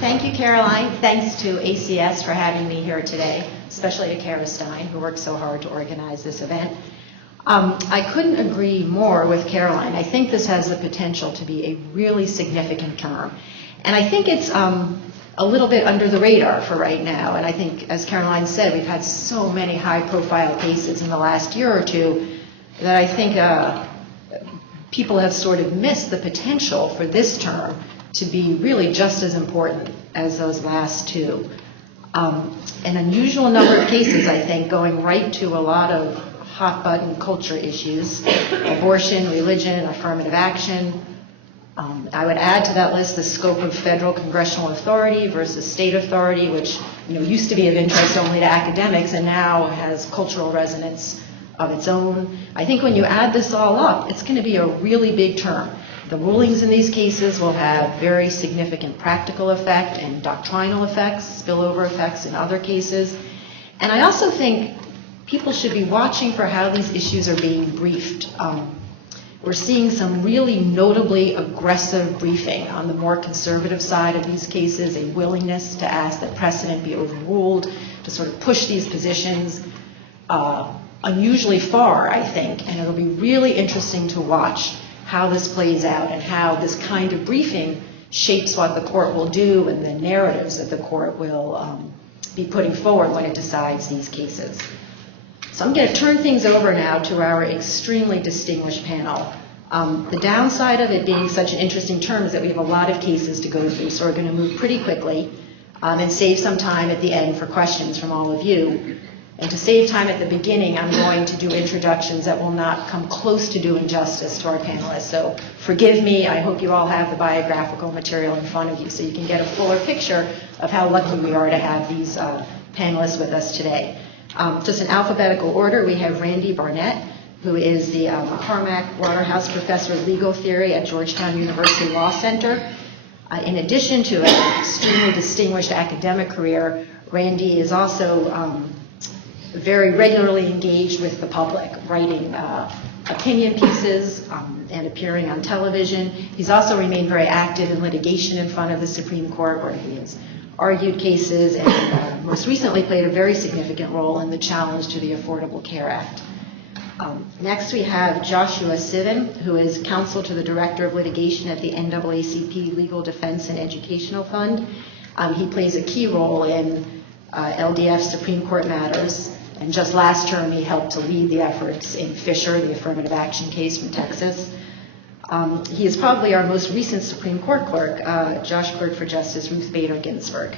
Thank you, Caroline. Thanks to ACS for having me here today, especially to Kara Stein, who worked so hard to organize this event. I couldn't agree more with Caroline. I think this has the potential to be a really significant term. And I think it's a little bit under the radar for right now. And I think, as Caroline said, we've had so many high-profile cases in the last year or two that I think people have sort of missed the potential for this term to be really just as important as those last two. An unusual number of cases, I think, going right to a lot of hot-button culture issues: abortion, religion, affirmative action. I would add to that list the scope of federal congressional authority versus state authority, which used to be of interest only to academics and now has cultural resonance of its own. I think when you add this all up, it's going to be a really big term. The rulings in these cases will have very significant practical effect and doctrinal effects, spillover effects in other cases. And I also think people should be watching for how these issues are being briefed. We're seeing some really notably aggressive briefing on the more conservative side of these cases, a willingness to ask that precedent be overruled, to sort of push these positions unusually far, I think. And it'll be really interesting to watch how this plays out and how this kind of briefing shapes what the court will do and the narratives that the court will be putting forward when it decides these cases. So I'm going to turn things over now to our extremely distinguished panel. The downside of it being such an interesting term is that we have a lot of cases to go through, so we're going to move pretty quickly and save some time at the end for questions from all of you. And to save time at the beginning, I'm going to do introductions that will not come close to doing justice to our panelists. So forgive me. I hope you all have the biographical material in front of you so you can get a fuller picture of how lucky we are to have these panelists with us today. Just in alphabetical order, we have Randy Barnett, who is the McCormack Waterhouse Professor of Legal Theory at Georgetown University Law Center. In addition to an extremely distinguished academic career, Randy is also very regularly engaged with the public, writing opinion pieces and appearing on television. He's also remained very active in litigation in front of the Supreme Court, where he has argued cases and most recently played a very significant role in the challenge to the Affordable Care Act. Next we have Joshua Sivan, who is counsel to the Director of Litigation at the NAACP Legal Defense and Educational Fund. He plays a key role in LDF Supreme Court matters, and just last term he helped to lead the efforts in Fisher, the affirmative action case from Texas. He is probably our most recent Supreme Court clerk. Josh clerked for Justice Ruth Bader Ginsburg.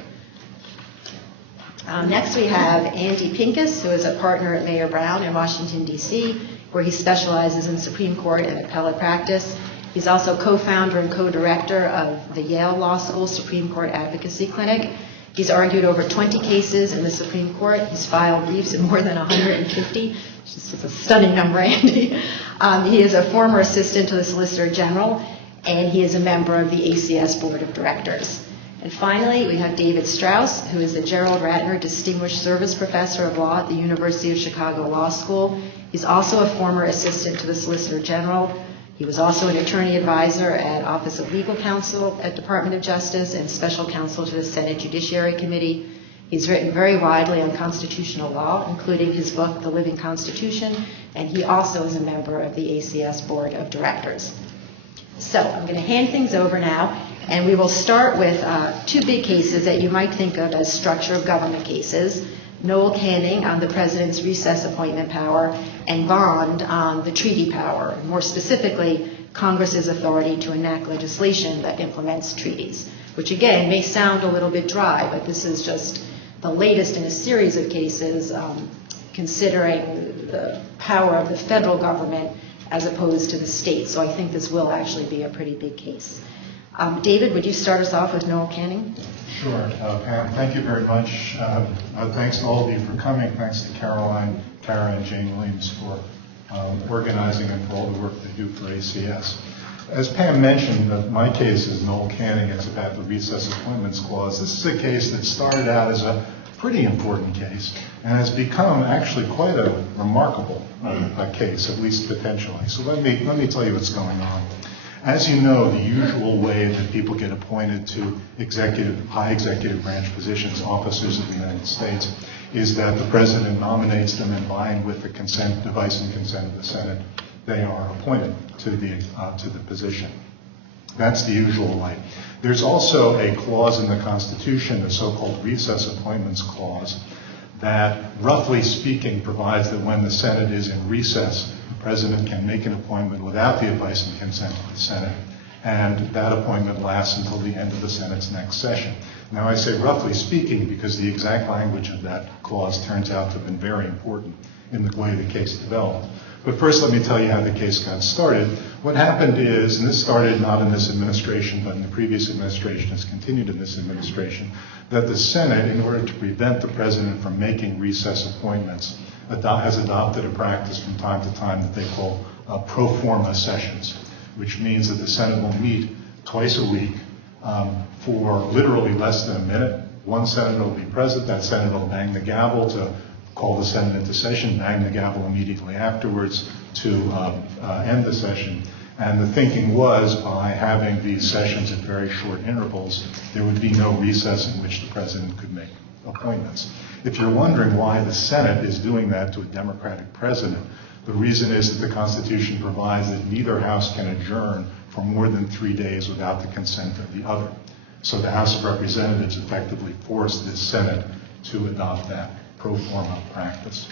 Next we have Andy Pincus, who is a partner at Mayer Brown in Washington, D.C., where he specializes in Supreme Court and appellate practice. He's also co-founder and co-director of the Yale Law School Supreme Court Advocacy Clinic. He's argued over 20 cases in the Supreme Court. He's filed briefs in more than 150, which is a stunning number, Andy. He is a former assistant to the Solicitor General, and he is a member of the ACS Board of Directors. And finally, we have David Strauss, who is the Gerald Ratner Distinguished Service Professor of Law at the University of Chicago Law School. He's also a former assistant to the Solicitor General. He was also an attorney advisor at Office of Legal Counsel at Department of Justice and special counsel to the Senate Judiciary Committee. He's written very widely on constitutional law, including his book, The Living Constitution, and he also is a member of the ACS Board of Directors. So I'm going to hand things over now, and we will start with two big cases that you might think of as structure of government cases: Noel Canning on the president's recess appointment power, and Bond on the treaty power, more specifically, Congress's authority to enact legislation that implements treaties, which again may sound a little bit dry, but this is just the latest in a series of cases considering the power of the federal government as opposed to the state. So I think this will actually be a pretty big case. David, would you start us off with Noel Canning? Sure. Pam, thank you very much. Thanks to all of you for coming. Thanks to Caroline, Tara, and Jane Williams for organizing and for all the work they do for ACS. As Pam mentioned, my case is Noel Canning. It's about the Recess Appointments Clause. This is a case that started out as a pretty important case and has become actually quite a remarkable case, at least potentially. So let me tell you what's going on. As you know, the usual way that people get appointed to high executive branch positions, officers of the United States, is that the President nominates them, and line with the advice and consent of the Senate, they are appointed to the position. That's the usual way. There's also a clause in the Constitution, the so-called Recess Appointments Clause, that, roughly speaking, provides that when the Senate is in recess, the President can make an appointment without the advice and consent of the Senate, and that appointment lasts until the end of the Senate's next session. Now, I say roughly speaking because the exact language of that clause turns out to have been very important in the way the case developed. But first, let me tell you how the case got started. What happened is, and this started not in this administration, but in the previous administration, has continued in this administration, that the Senate, in order to prevent the President from making recess appointments, has adopted a practice from time to time that they call pro forma sessions, which means that the Senate will meet twice a week for literally less than a minute. One senator will be present. That senator will bang the gavel to call the Senate into session, bang the gavel immediately afterwards to end the session. And the thinking was, by having these sessions at very short intervals, there would be no recess in which the President could make appointments. If you're wondering why the Senate is doing that to a Democratic president, the reason is that the Constitution provides that neither house can adjourn for more than 3 days without the consent of the other. So the House of Representatives effectively forced the Senate to adopt that pro forma practice.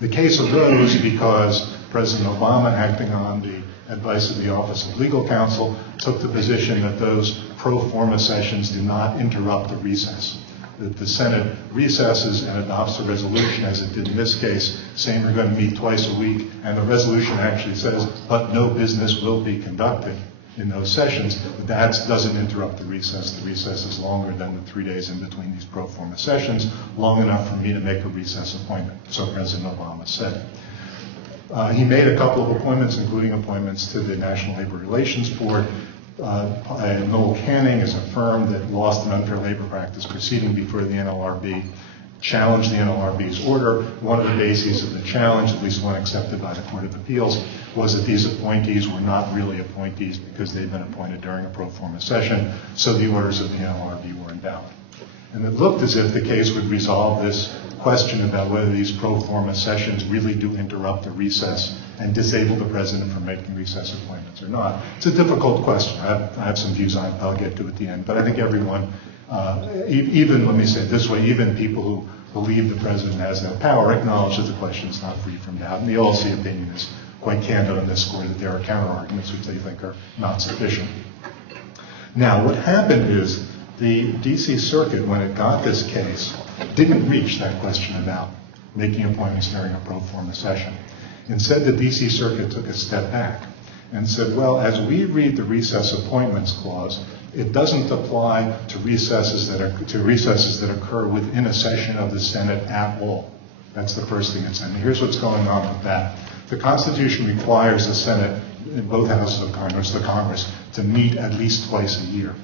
The case arose because President Obama, acting on the advice of the Office of Legal Counsel, took the position that those pro forma sessions do not interrupt the recess. That the Senate recesses and adopts a resolution, as it did in this case, saying we're going to meet twice a week, and the resolution actually says, but no business will be conducted in those sessions. That doesn't interrupt the recess. The recess is longer than the 3 days in between these pro forma sessions, long enough for me to make a recess appointment, so President Obama said. He made a couple of appointments, including appointments to the National Labor Relations Board. Noel Canning is a firm that lost an unfair labor practice proceeding before the NLRB, challenged the NLRB's order. One of the bases of the challenge, at least one accepted by the Court of Appeals, was that these appointees were not really appointees because they'd been appointed during a pro forma session, so the orders of the NLRB were invalid. And it looked as if the case would resolve this question about whether these pro forma sessions really do interrupt the recess and disable the President from making recess appointments or not. It's a difficult question. I have some views on it I'll get to at the end, but I think everyone, even, let me say it this way, even people who believe the President has that power acknowledge that the question is not free from doubt, and the OLC opinion is quite candid on this score that there are counter-arguments which they think are not sufficient. Now, what happened is the D.C. Circuit, when it got this case, didn't reach that question about making appointments during a pro forma session. Instead, the D.C. Circuit took a step back and said, well, as we read the Recess Appointments Clause, it doesn't apply to recesses that occur within a session of the Senate at all. That's the first thing it said. And here's what's going on with that. The Constitution requires the Senate, in both houses of Congress, the Congress, to meet at least twice a year.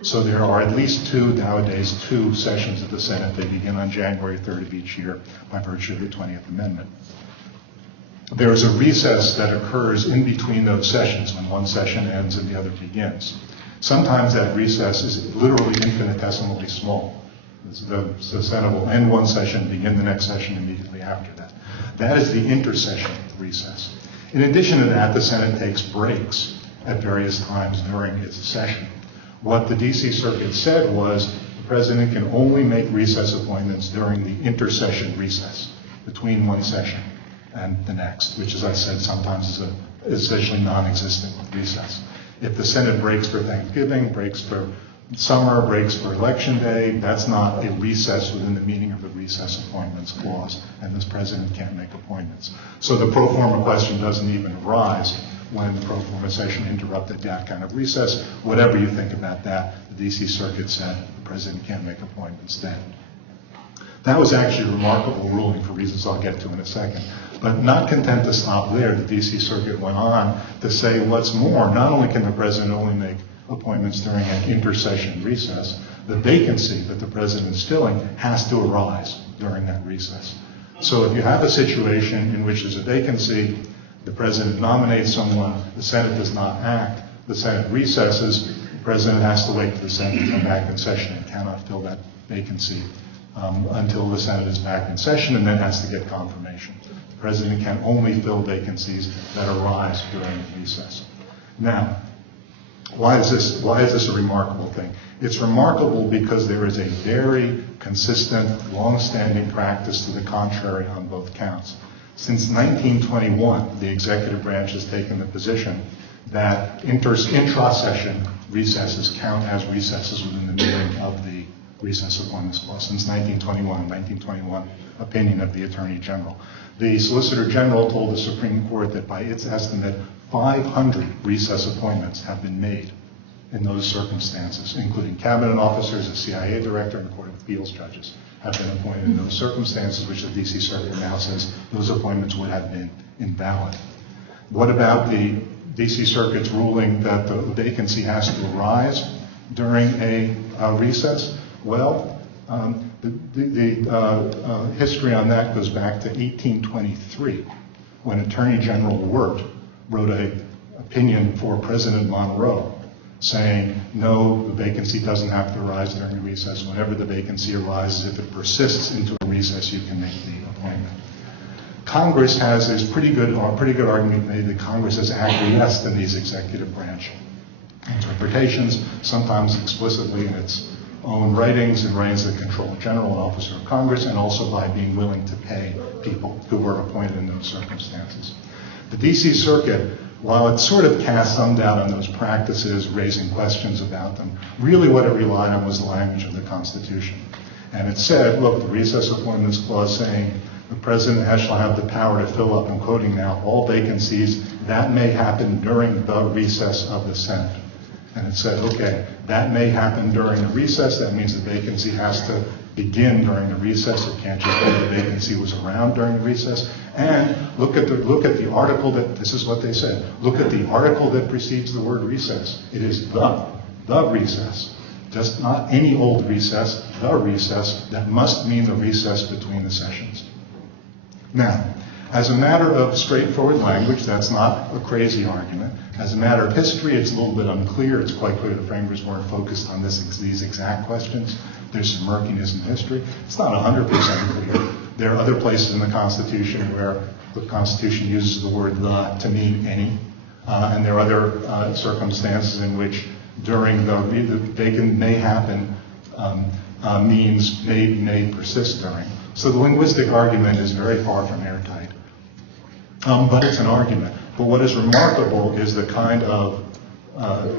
So there are at least nowadays two sessions of the Senate. They begin on January 3rd of each year by virtue of the 20th Amendment. There is a recess that occurs in between those sessions when one session ends and the other begins. Sometimes that recess is literally infinitesimally small. The Senate will end one session, begin the next session immediately after that. That is the intersession recess. In addition to that, the Senate takes breaks at various times during its session. What the D.C. Circuit said was the President can only make recess appointments during the intercession recess between one session and the next, which, as I said, sometimes is essentially non-existent recess. If the Senate breaks for Thanksgiving, breaks for summer, breaks for Election Day, that's not a recess within the meaning of the Recess Appointments Clause, and this President can't make appointments. So the pro forma question doesn't even arise when the pro forma session interrupted that kind of recess. Whatever you think about that, the D.C. Circuit said the President can't make appointments then. That was actually a remarkable ruling for reasons I'll get to in a second. But not content to stop there, the D.C. Circuit went on to say what's more, not only can the President only make appointments during an intercession recess, the vacancy that the President's filling has to arise during that recess. So if you have a situation in which there's a vacancy, The President nominates someone, the Senate does not act, the Senate recesses, the President has to wait for the Senate to come back in session and cannot fill that vacancy until the Senate is back in session, and then has to get confirmation. The President can only fill vacancies that arise during recess. Now, why is this a remarkable thing? It's remarkable because there is a very consistent, long-standing practice to the contrary on both counts. Since 1921, the executive branch has taken the position that intra-session recesses count as recesses within the meaning of the Recess Appointments Clause. Since 1921 opinion of the Attorney General. The Solicitor General told the Supreme Court that by its estimate, 500 recess appointments have been made in those circumstances, including cabinet officers, a CIA director, and Court of Appeals judges have been appointed in those circumstances, which the D.C. Circuit now says those appointments would have been invalid. What about the D.C. Circuit's ruling that the vacancy has to arise during a recess? Well, the history on that goes back to 1823, when Attorney General Wirt wrote an opinion for President Monroe, saying, no, the vacancy doesn't have to arise during a recess. Whenever the vacancy arises, if it persists into a recess, you can make the appointment. Congress has this pretty good argument made that Congress has acquiesced in these executive branch interpretations, sometimes explicitly in its own writings and reigns the control general and officer of Congress, and also by being willing to pay people who were appointed in those circumstances. The D.C. Circuit, while it sort of cast some doubt on those practices, raising questions about them, really what it relied on was the language of the Constitution. And it said, look, the Recess Appointments Clause saying the President shall have the power to fill up, I'm quoting now, all vacancies that may happen during the recess of the Senate. And it said, okay, that may happen during a recess. That means the vacancy has to begin during the recess. It can't just be the vacancy was around during the recess. And look at the article that, this is what they said, look at the article that precedes the word recess. It is the recess. Just not any old recess, the recess. That must mean the recess between the sessions. Now, as a matter of straightforward language, that's not a crazy argument. As a matter of history, it's a little bit unclear. It's quite clear the framers weren't focused on these exact questions. There's some murkiness in history. It's not 100% clear. There are other places in the Constitution where the Constitution uses the word the to mean any. And there are other circumstances in which during the vacant may happen means may persist during. So the linguistic argument is very far from airtight. But it's an argument. But what is remarkable is the kind of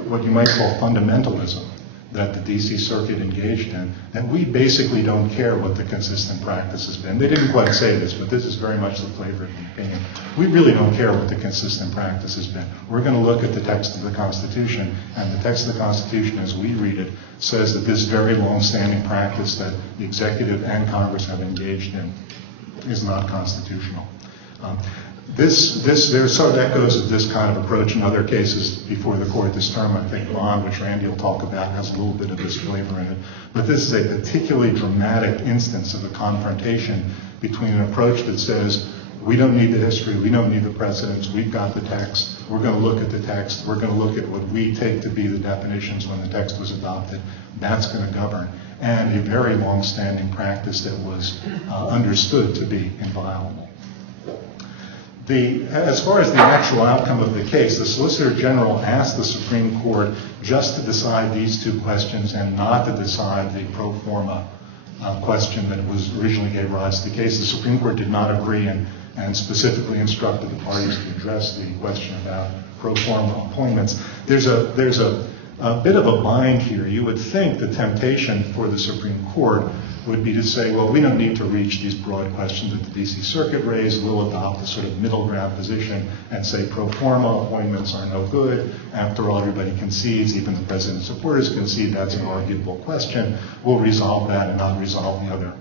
what you might call fundamentalism that the D.C. Circuit engaged in, and we basically don't care what the consistent practice has been. They didn't quite say this, but this is very much the flavor of the opinion. We really don't care what the consistent practice has been. We're going to look at the text of the Constitution, and the text of the Constitution, as we read it, says that this very long-standing practice that the executive and Congress have engaged in is not constitutional. That goes with this kind of approach in other cases before the court this term. I think Ron, which Randy will talk about, has a little bit of this flavor in it. But this is a particularly dramatic instance of a confrontation between an approach that says, we don't need the history, we don't need the precedents, we've got the text, we're going to look at the text, we're going to look at what we take to be the definitions when the text was adopted, that's going to govern, and a very long-standing practice that was understood to be inviolable. As far as the actual outcome of the case, the Solicitor General asked the Supreme Court just to decide these two questions and not to decide the pro forma question that was originally gave rise to the case. The Supreme Court did not agree and specifically instructed the parties to address the question about pro forma appointments. There's a bit of a bind here. You would think the temptation for the Supreme Court would be to say, well, we don't need to reach these broad questions that the D.C. Circuit raised. We'll adopt a sort of middle ground position and say pro forma appointments are no good. After all, everybody concedes, even the President's supporters concede that's an arguable question. We'll resolve that and not resolve the other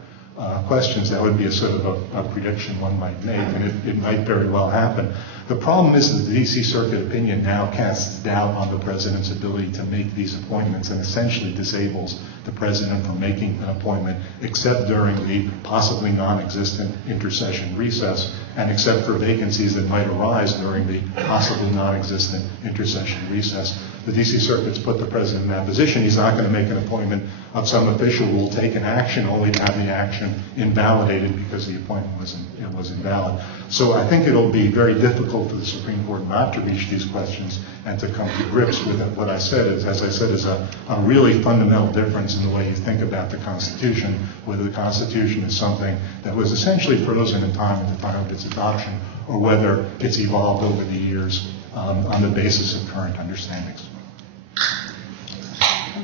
questions. That would be a sort of a prediction one might make, and it might very well happen. The problem is that the D.C. Circuit opinion now casts doubt on the president's ability to make these appointments and essentially disables the president from making an appointment except during the possibly non-existent intersession recess and except for vacancies that might arise during the possibly non-existent intersession recess. The D.C. Circuit's put the president in that position. He's not going to make an appointment of some official who will take an action only to have the action invalidated because the appointment was invalid. So I think it'll be very difficult for the Supreme Court not to reach these questions and to come to grips with it. What I said is, as I said, is a really fundamental difference in the way you think about the Constitution, whether the Constitution is something that was essentially frozen in time at the time of its adoption, or whether it's evolved over the years on the basis of current understandings.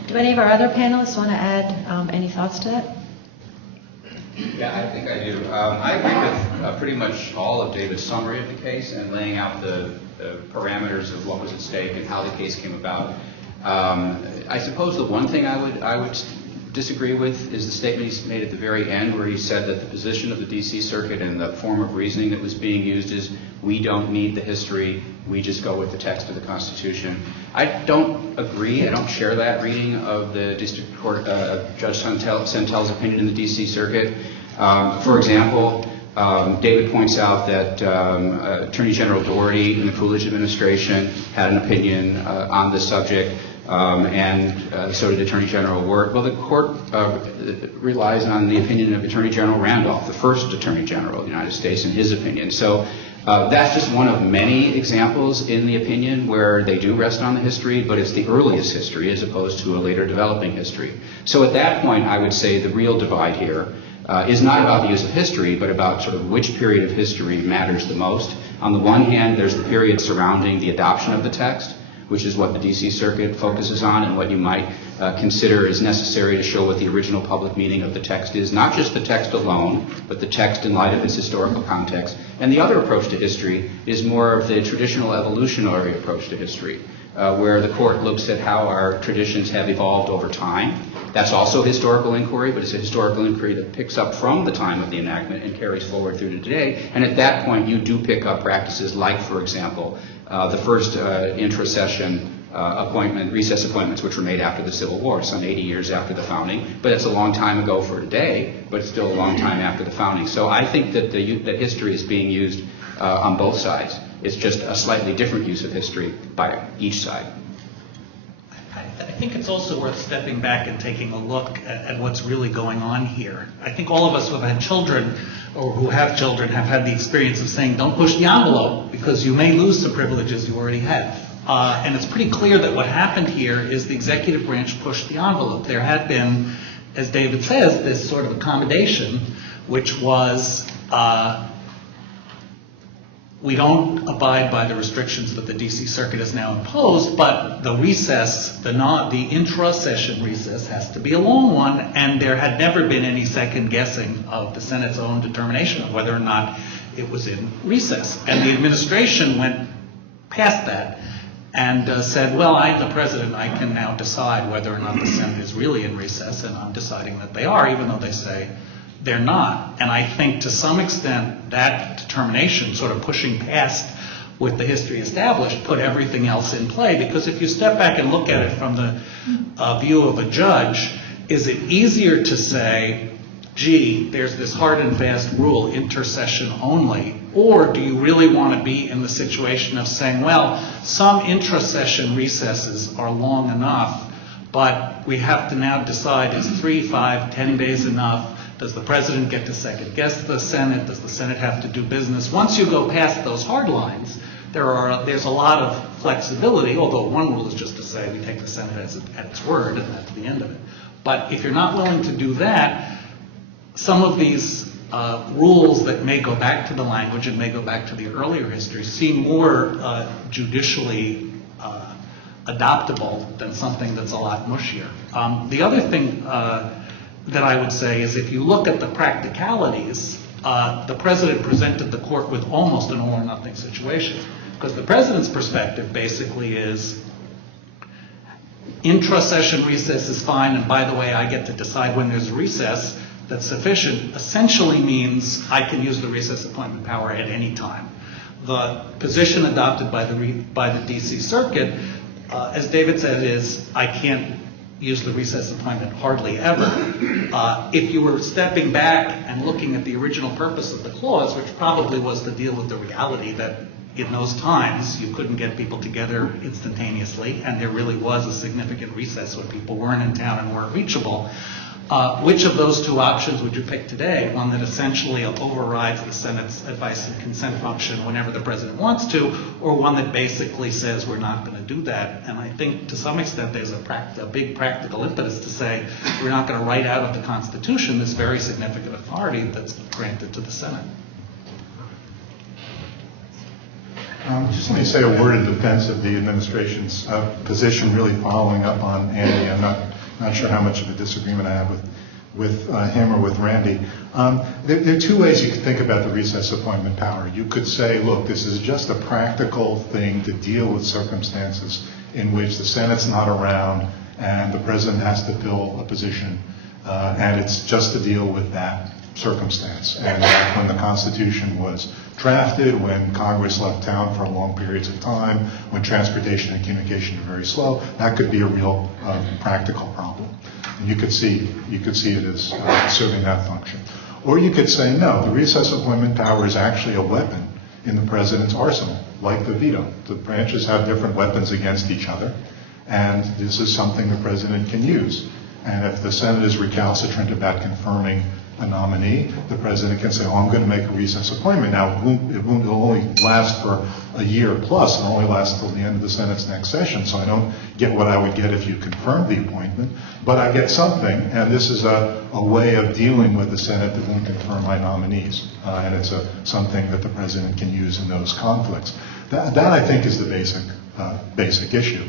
Do any of our other panelists want to add any thoughts to that? Yeah, I think I do. I agree with pretty much all of David's summary of the case and laying out the parameters of what was at stake and how the case came about. I suppose the one thing I would disagree with is the statement he made at the very end where he said that the position of the D.C. Circuit and the form of reasoning that was being used is we don't need the history, we just go with the text of the Constitution. I don't agree. I don't share that reading of the District Court Judge Sentel's opinion in the D.C. Circuit. For example, David points out that Attorney General Doherty in the Coolidge administration had an opinion on this subject. And so did Attorney General Wirt. Well, the court relies on the opinion of Attorney General Randolph, the first Attorney General of the United States, in his opinion. So that's just one of many examples in the opinion where they do rest on the history, but it's the earliest history as opposed to a later developing history. So at that point, I would say the real divide here is not about the use of history, but about sort of which period of history matters the most. On the one hand, there's the period surrounding the adoption of the text, which is what the D.C. Circuit focuses on and what you might consider is necessary to show what the original public meaning of the text is, not just the text alone, but the text in light of its historical context. And the other approach to history is more of the traditional evolutionary approach to history, where the court looks at how our traditions have evolved over time. That's also historical inquiry, but it's a historical inquiry that picks up from the time of the enactment and carries forward through to today. And at that point, you do pick up practices like, for example, the first intra-session recess appointments, which were made after the Civil War, some 80 years after the founding. But it's a long time ago for today, but it's still a long time after the founding. So I think that that history is being used on both sides. It's just a slightly different use of history by each side. I think it's also worth stepping back and taking a look at what's really going on here. I think all of us who have had children or who have children have had the experience of saying, don't push the envelope because you may lose some privileges you already have. And it's pretty clear that what happened here is the executive branch pushed the envelope. There had been, as David says, this sort of accommodation, which was we don't abide by the restrictions that the D.C. Circuit has now imposed, but the recess, the intra-session recess has to be a long one, and there had never been any second guessing of the Senate's own determination of whether or not it was in recess. And the administration went past that and said, well, I'm the president, I can now decide whether or not the Senate is really in recess, and I'm deciding that they are, even though they say they're not. And I think to some extent that determination, sort of pushing past with the history established, put everything else in play. Because if you step back and look at it from the view of a judge, is it easier to say, gee, there's this hard and fast rule, intercession only, or do you really want to be in the situation of saying, well, some intra-session recesses are long enough, but we have to now decide, is 3, 5, 10 days enough? Does the president get to second guess the Senate? Does the Senate have to do business? Once you go past those hard lines, there's a lot of flexibility, although one rule is just to say we take the Senate at its word, and that's the end of it. But if you're not willing to do that, some of these rules that may go back to the language and may go back to the earlier history seem more judicially adoptable than something that's a lot mushier. The other thing that I would say is if you look at the practicalities, the president presented the court with almost an all or nothing situation. Because the president's perspective basically is intra-session recess is fine, and by the way, I get to decide when there's a recess that's sufficient, essentially means I can use the recess appointment power at any time. the position adopted by the DC Circuit, as David said, is I can't use the recess appointment hardly ever. If you were stepping back and looking at the original purpose of the clause, which probably was to deal with the reality that in those times you couldn't get people together instantaneously, and there really was a significant recess when people weren't in town and weren't reachable, which of those two options would you pick today? One that essentially overrides the Senate's advice and consent function whenever the president wants to, or one that basically says we're not going to do that? And I think to some extent there's a big practical impetus to say we're not going to write out of the Constitution this very significant authority that's granted to the Senate. Just let me say a word in defense of the administration's position, really following up on Andy. I'm not sure how much of a disagreement I have with him or with Randy. There are two ways you could think about the recess appointment power. You could say, look, this is just a practical thing to deal with circumstances in which the Senate's not around and the president has to fill a position, and it's just to deal with that circumstance. And when the Constitution was drafted, when Congress left town for long periods of time, when transportation and communication are very slow, that could be a real practical problem. And you could see it as serving that function. Or you could say, no, the recess appointment power is actually a weapon in the president's arsenal, like the veto. The branches have different weapons against each other, and this is something the president can use. And if the Senate is recalcitrant about confirming a nominee, the president can say, oh, I'm going to make a recess appointment. Now, it'll only last for a year plus. It'll only last till the end of the Senate's next session, so I don't get what I would get if you confirmed the appointment, but I get something, and this is a way of dealing with the Senate that won't confirm my nominees, and it's something that the president can use in those conflicts. That I think, is the basic issue.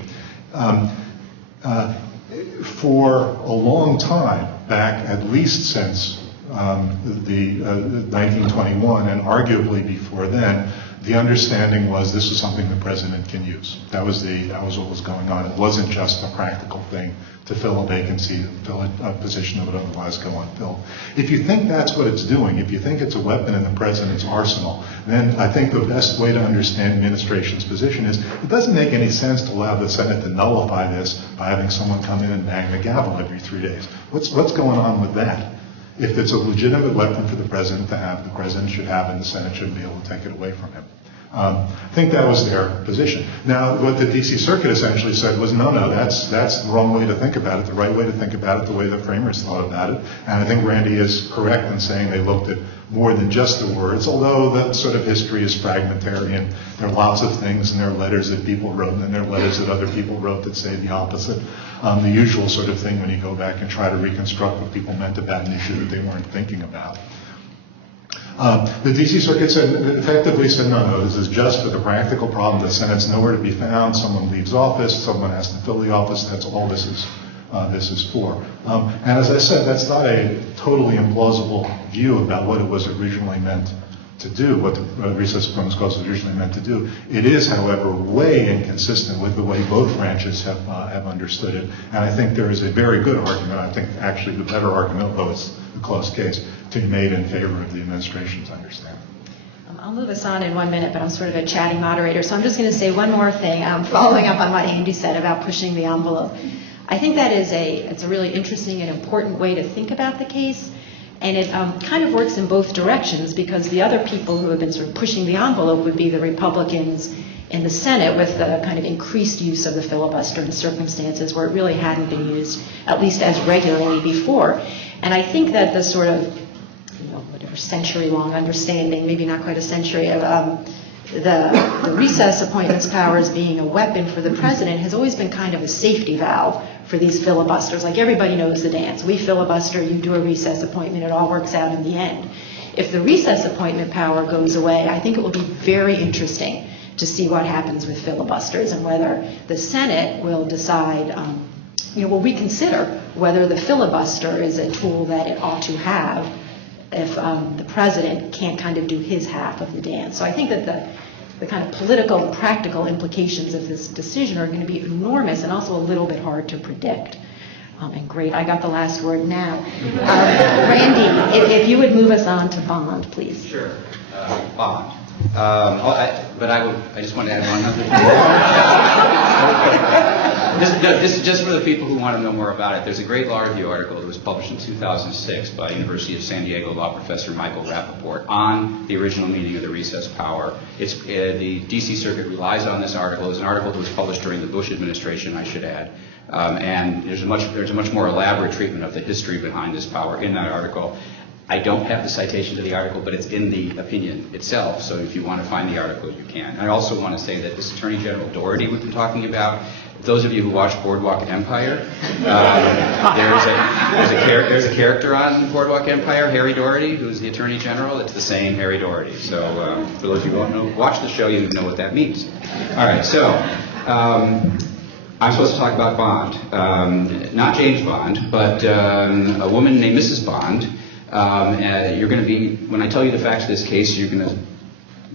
For a long time, back at least since the 1921, and arguably before then, the understanding was this is something the president can use. That was what was going on. It wasn't just a practical thing to fill a vacancy, to fill a position that would otherwise go unfilled. If you think that's what it's doing, if you think it's a weapon in the president's arsenal, then I think the best way to understand the administration's position is it doesn't make any sense to allow the Senate to nullify this by having someone come in and bang the gavel every 3 days. What's going on with that? If it's a legitimate weapon for the president to have, the president should have, and the Senate shouldn't be able to take it away from him. I think that was their position. Now, what the D.C. Circuit essentially said was, no, that's the wrong way to think about it. The right way to think about it, the way the framers thought about it. And I think Randy is correct in saying they looked at more than just the words, although that sort of history is fragmentary, and there are lots of things, and there are letters that people wrote, and then there are letters that other people wrote that say the opposite. The usual sort of thing when you go back and try to reconstruct what people meant about an issue that they weren't thinking about. The D.C. Circuit effectively said, no, this is just for the practical problem. The Senate's nowhere to be found. Someone leaves office. Someone has to fill the office. That's all this is for. And as I said, that's not a totally implausible view about what it was originally meant to do, what the recess appointments clause was originally meant to do. It is, however, way inconsistent with the way both branches have understood it. And I think there is a very good argument, I think actually the better argument, though it's a close case, to be made in favor of the administration's understanding. I'll move us on in 1 minute, but I'm sort of a chatty moderator, so I'm just going to say one more thing, following up on what Andy said about pushing the envelope. I think that it's a really interesting and important way to think about the case, and it kind of works in both directions, because the other people who have been sort of pushing the envelope would be the Republicans in the Senate, with the kind of increased use of the filibuster in circumstances where it really hadn't been used, at least as regularly before. And I think that the sort of, whatever century-long understanding, maybe not quite a century, of the recess appointments power as being a weapon for the president has always been kind of a safety valve for these filibusters. Like, everybody knows the dance. We filibuster, you do a recess appointment, it all works out in the end. If the recess appointment power goes away, I think it will be very interesting to see what happens with filibusters and whether the Senate will decide, will reconsider whether the filibuster is a tool that it ought to have if the president can't kind of do his half of the dance. So I think that the kind of political and practical implications of this decision are going to be enormous and also a little bit hard to predict. And great, I got the last word now. Randy, if you would move us on to Bond, please. Sure. Bond. I just want to add one other thing. This is just for the people who want to know more about it. There's a great law review article that was published in 2006 by University of San Diego law professor Michael Rappaport on the original meaning of the recess power. The D.C. Circuit relies on this article. It's an article that was published during the Bush administration, I should add. And there's a much more elaborate treatment of the history behind this power in that article. I don't have the citation to the article, but it's in the opinion itself, so if you want to find the article, you can. I also want to say that this Attorney General Doherty we've been talking about, those of you who watch Boardwalk Empire, there's a character on Boardwalk Empire, Harry Doherty, who's the Attorney General. It's the same Harry Doherty. So for those of you who don't know, watch the show, you know what that means. All right, so I'm supposed to talk about Bond. Not James Bond, but a woman named Mrs. Bond. You're going to be, when I tell you the facts of this case, you're going to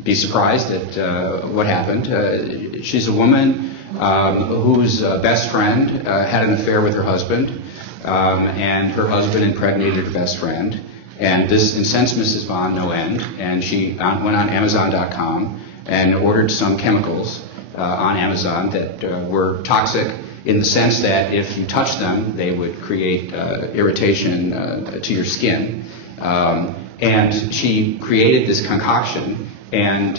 be surprised at what happened. She's a woman whose best friend had an affair with her husband, and her husband impregnated her best friend. And this incensed Mrs. Bond no end, and she went on Amazon.com and ordered some chemicals on Amazon that were toxic in the sense that if you touch them, they would create irritation to your skin. And she created this concoction and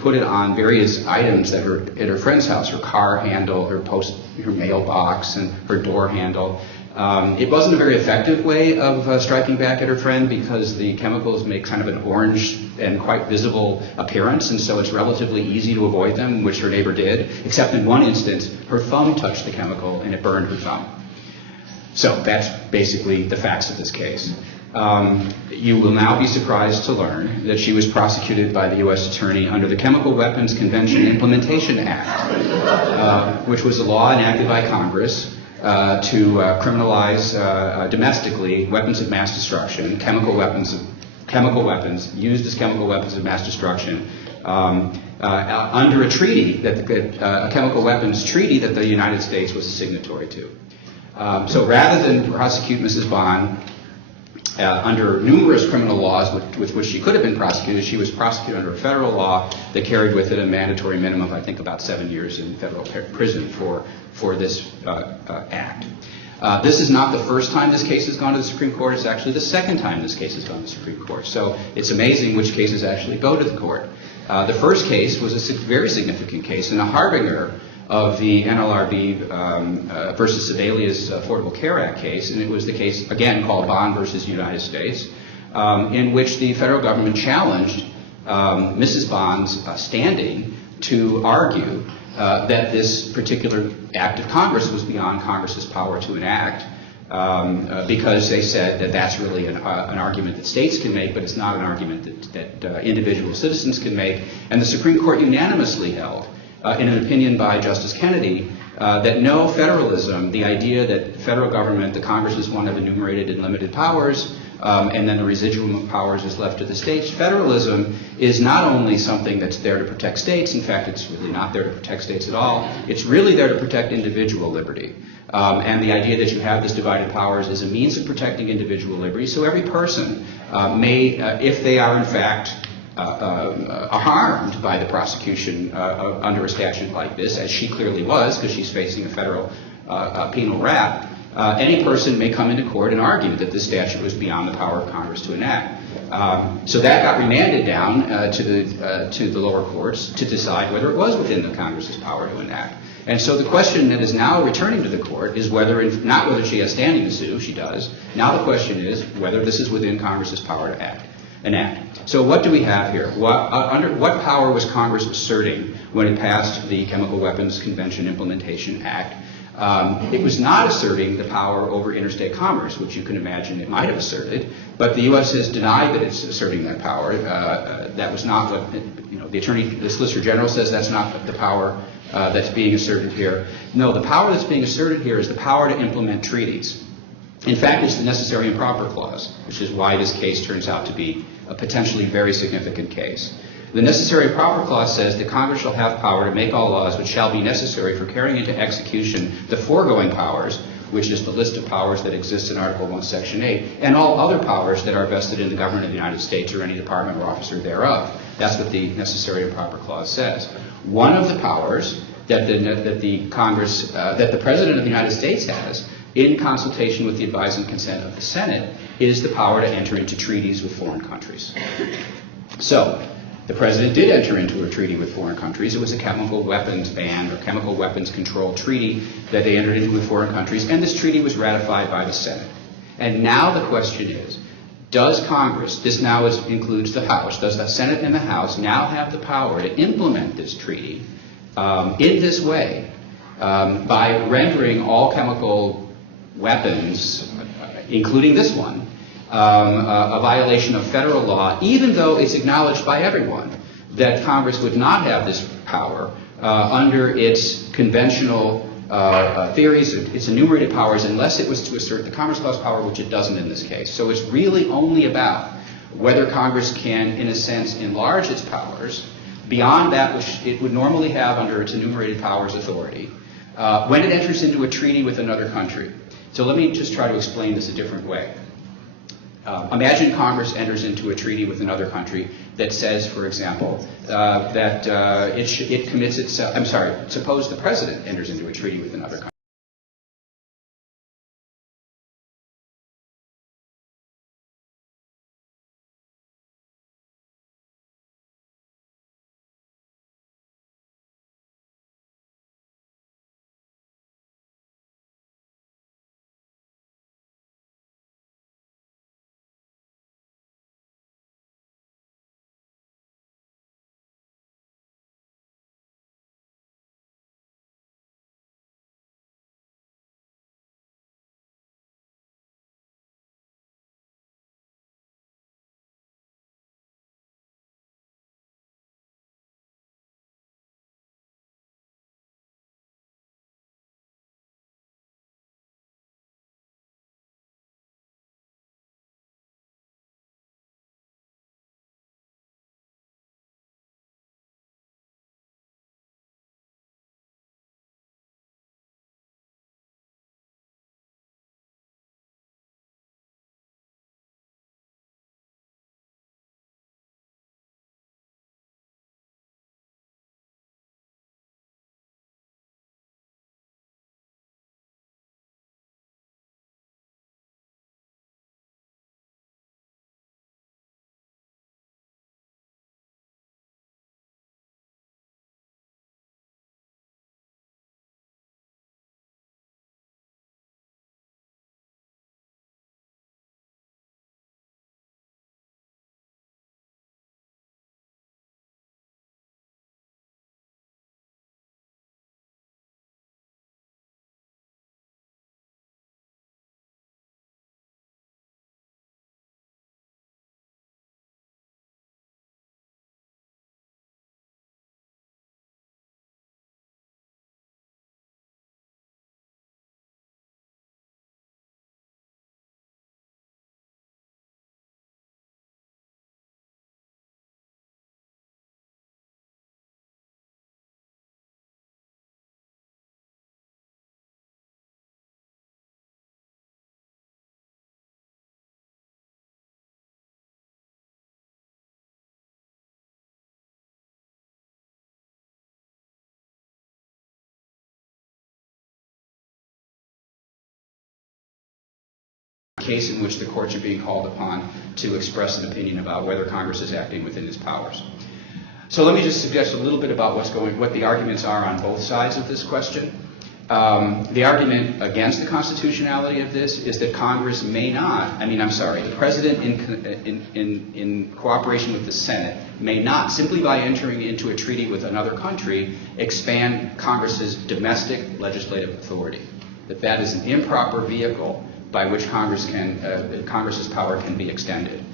put it on various items that were at her friend's house, her car handle, her mailbox, and her door handle. It wasn't a very effective way of striking back at her friend because the chemicals make kind of an orange and quite visible appearance, and so it's relatively easy to avoid them, which her neighbor did, except in one instance, her thumb touched the chemical and it burned her thumb. So that's basically the facts of this case. You will now be surprised to learn that she was prosecuted by the U.S. Attorney under the Chemical Weapons Convention Implementation Act, which was a law enacted by Congress to criminalize domestically weapons of mass destruction, chemical weapons used as chemical weapons of mass destruction under a treaty, a chemical weapons treaty that the United States was a signatory to. So rather than prosecute Mrs. Bond under numerous criminal laws with which she could have been prosecuted, she was prosecuted under a federal law that carried with it a mandatory minimum of, I think, about 7 years in federal prison for this act. This is not the first time this case has gone to the Supreme Court. It's actually the second time this case has gone to the Supreme Court. So it's amazing which cases actually go to the court. The first case was a very significant case and a harbinger of the NLRB versus Sebelius Affordable Care Act case, and it was the case, again, called Bond versus United States, in which the federal government challenged Mrs. Bond's standing to argue that this particular act of Congress was beyond Congress's power to enact, because they said that that's really an argument that states can make, but it's not an argument that individual citizens can make. And the Supreme Court unanimously held, in an opinion by Justice Kennedy, that no federalism, the idea that the federal government, the Congress is one of enumerated and limited powers, and then the residual powers is left to the states. Federalism is not only something that's there to protect states. In fact, it's really not there to protect states at all. It's really there to protect individual liberty. And the idea that you have this divided powers is a means of protecting individual liberty. So every person may, if they are in fact harmed by the prosecution under a statute like this, as she clearly was, because she's facing a federal penal rap, any person may come into court and argue that this statute was beyond the power of Congress to enact. So that got remanded down to the lower courts to decide whether it was within the Congress's power to enact. And so the question that is now returning to the court is not whether she has standing to sue, she does. Now the question is whether this is within Congress's power to enact. So what do we have here? Under what power was Congress asserting when it passed the Chemical Weapons Convention Implementation Act? It was not asserting the power over interstate commerce, which you can imagine it might have asserted, but the U.S. has denied that it's asserting that power. That was not what, the Solicitor General says that's not the power that's being asserted here. No, the power that's being asserted here is the power to implement treaties. In fact, it's the necessary and proper clause, which is why this case turns out to be a potentially very significant case. The necessary and proper clause says that Congress shall have power to make all laws which shall be necessary for carrying into execution the foregoing powers, which is the list of powers that exists in Article 1, Section 8, and all other powers that are vested in the government of the United States or any department or officer thereof. That's what the necessary and proper clause says. One of the powers that the Congress, that the President of the United States has, in consultation with the advice and consent of the Senate, is the power to enter into treaties with foreign countries. So, the President did enter into a treaty with foreign countries. It was a chemical weapons ban or chemical weapons control treaty that they entered into with foreign countries, and this treaty was ratified by the Senate. And now the question is, does Congress, this now includes the House, does the Senate and the House now have the power to implement this treaty in this way by rendering all chemical weapons, including this one, a violation of federal law, even though it's acknowledged by everyone that Congress would not have this power under its conventional theories, its enumerated powers, unless it was to assert the Commerce Clause power, which it doesn't in this case. So it's really only about whether Congress can, in a sense, enlarge its powers beyond that which it would normally have under its enumerated powers authority when it enters into a treaty with another country. So let me just try to explain this a different way. Imagine Congress enters into a treaty with another country that says, for example, that it commits itself, I'm sorry, suppose the President enters into a treaty with another country. Case in which the courts are being called upon to express an opinion about whether Congress is acting within its powers. So let me just suggest a little bit about what the arguments are on both sides of this question. The argument against the constitutionality of this is that Congress may not, the President in cooperation with the Senate may not, simply by entering into a treaty with another country, expand Congress's domestic legislative authority. That is an improper vehicle by which Congress's power can be extended.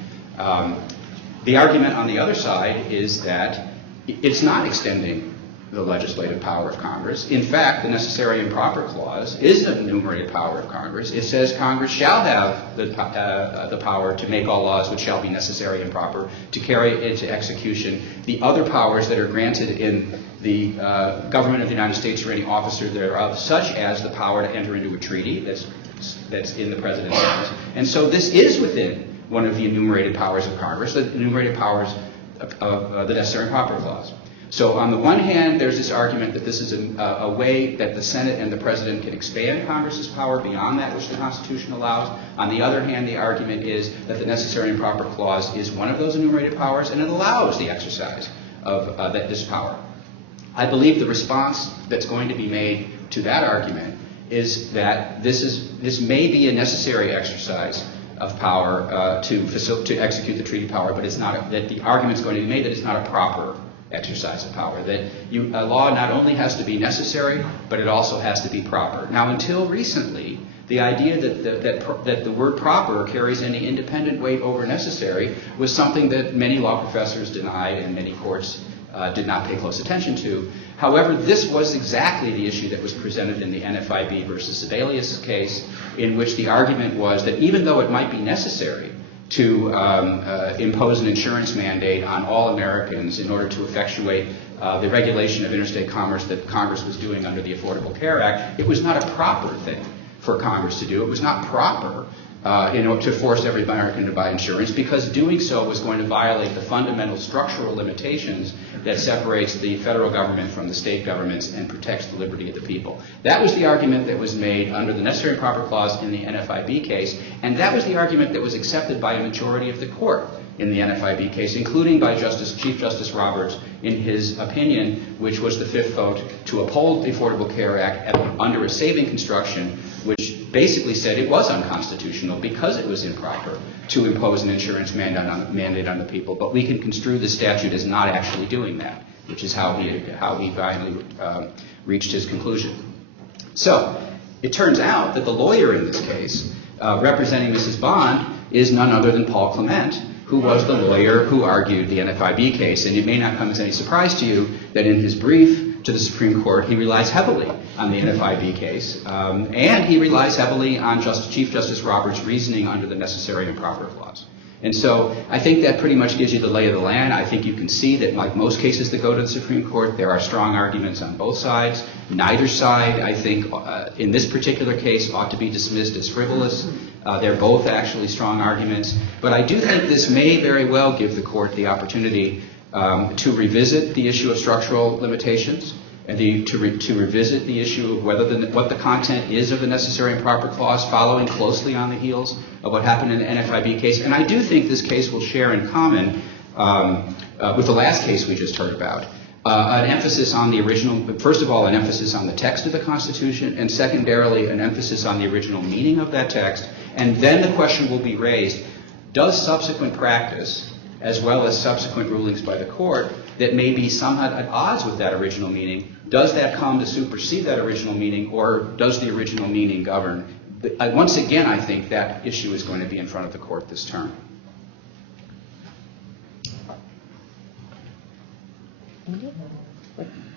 The argument on the other side is that it's not extending the legislative power of Congress. In fact, the necessary and proper clause is the enumerated power of Congress. It says Congress shall have the power to make all laws which shall be necessary and proper to carry into execution the other powers that are granted in the government of the United States or any officer thereof, such as the power to enter into a treaty that's in the President's hands. And so this is within one of the enumerated powers of Congress. The enumerated powers the necessary and proper clause. So on the one hand, there's this argument that this is a way that the Senate and the President can expand Congress's power beyond that which the Constitution allows. On the other hand, the argument is that the necessary and proper clause is one of those enumerated powers, and it allows the exercise of this power. I believe the response that's going to be made to that argument is that this may be a necessary exercise of power to execute the treaty power, but it's not that the argument is going to be made that it's not a proper exercise of power, that a law not only has to be necessary, but it also has to be proper. Now, until recently, the idea that the word proper carries any independent weight over necessary was something that many law professors denied and many courts did not pay close attention to. However, this was exactly the issue that was presented in the NFIB versus Sebelius case, in which the argument was that even though it might be necessary to impose an insurance mandate on all Americans in order to effectuate the regulation of interstate commerce that Congress was doing under the Affordable Care Act, it was not a proper thing for Congress to do. It was not proper in order to force every American to buy insurance, because doing so was going to violate the fundamental structural limitations that separates the federal government from the state governments and protects the liberty of the people. That was the argument that was made under the necessary and proper clause in the NFIB case, and that was the argument that was accepted by a majority of the court in the NFIB case, including by Chief Justice Roberts in his opinion, which was the fifth vote to uphold the Affordable Care Act under a saving construction, which basically said it was unconstitutional because it was improper to impose an insurance mandate on the people. But we can construe the statute as not actually doing that, which is how he finally reached his conclusion. So it turns out that the lawyer in this case, representing Mrs. Bond, is none other than Paul Clement, who was the lawyer who argued the NFIB case. And it may not come as any surprise to you that in his brief to the Supreme Court, he relies heavily on the NFIB case, and he relies heavily on Chief Justice Roberts' reasoning under the necessary and proper clause. And so I think that pretty much gives you the lay of the land. I think you can see that, like most cases that go to the Supreme Court, there are strong arguments on both sides. Neither side, I think, in this particular case, ought to be dismissed as frivolous. They're both actually strong arguments. But I do think this may very well give the court the opportunity to revisit the issue of structural limitations, and to revisit the issue of what the content is of the necessary and proper clause, following closely on the heels of what happened in the NFIB case. And I do think this case will share in common with the last case we just heard about, an emphasis on the original, first of all, an emphasis on the text of the Constitution, and secondarily, an emphasis on the original meaning of that text. And then the question will be raised, does subsequent practice, as well as subsequent rulings by the court that may be somewhat at odds with that original meaning, does that come to supersede that original meaning, or does the original meaning govern? Once again, I think that issue is going to be in front of the court this term.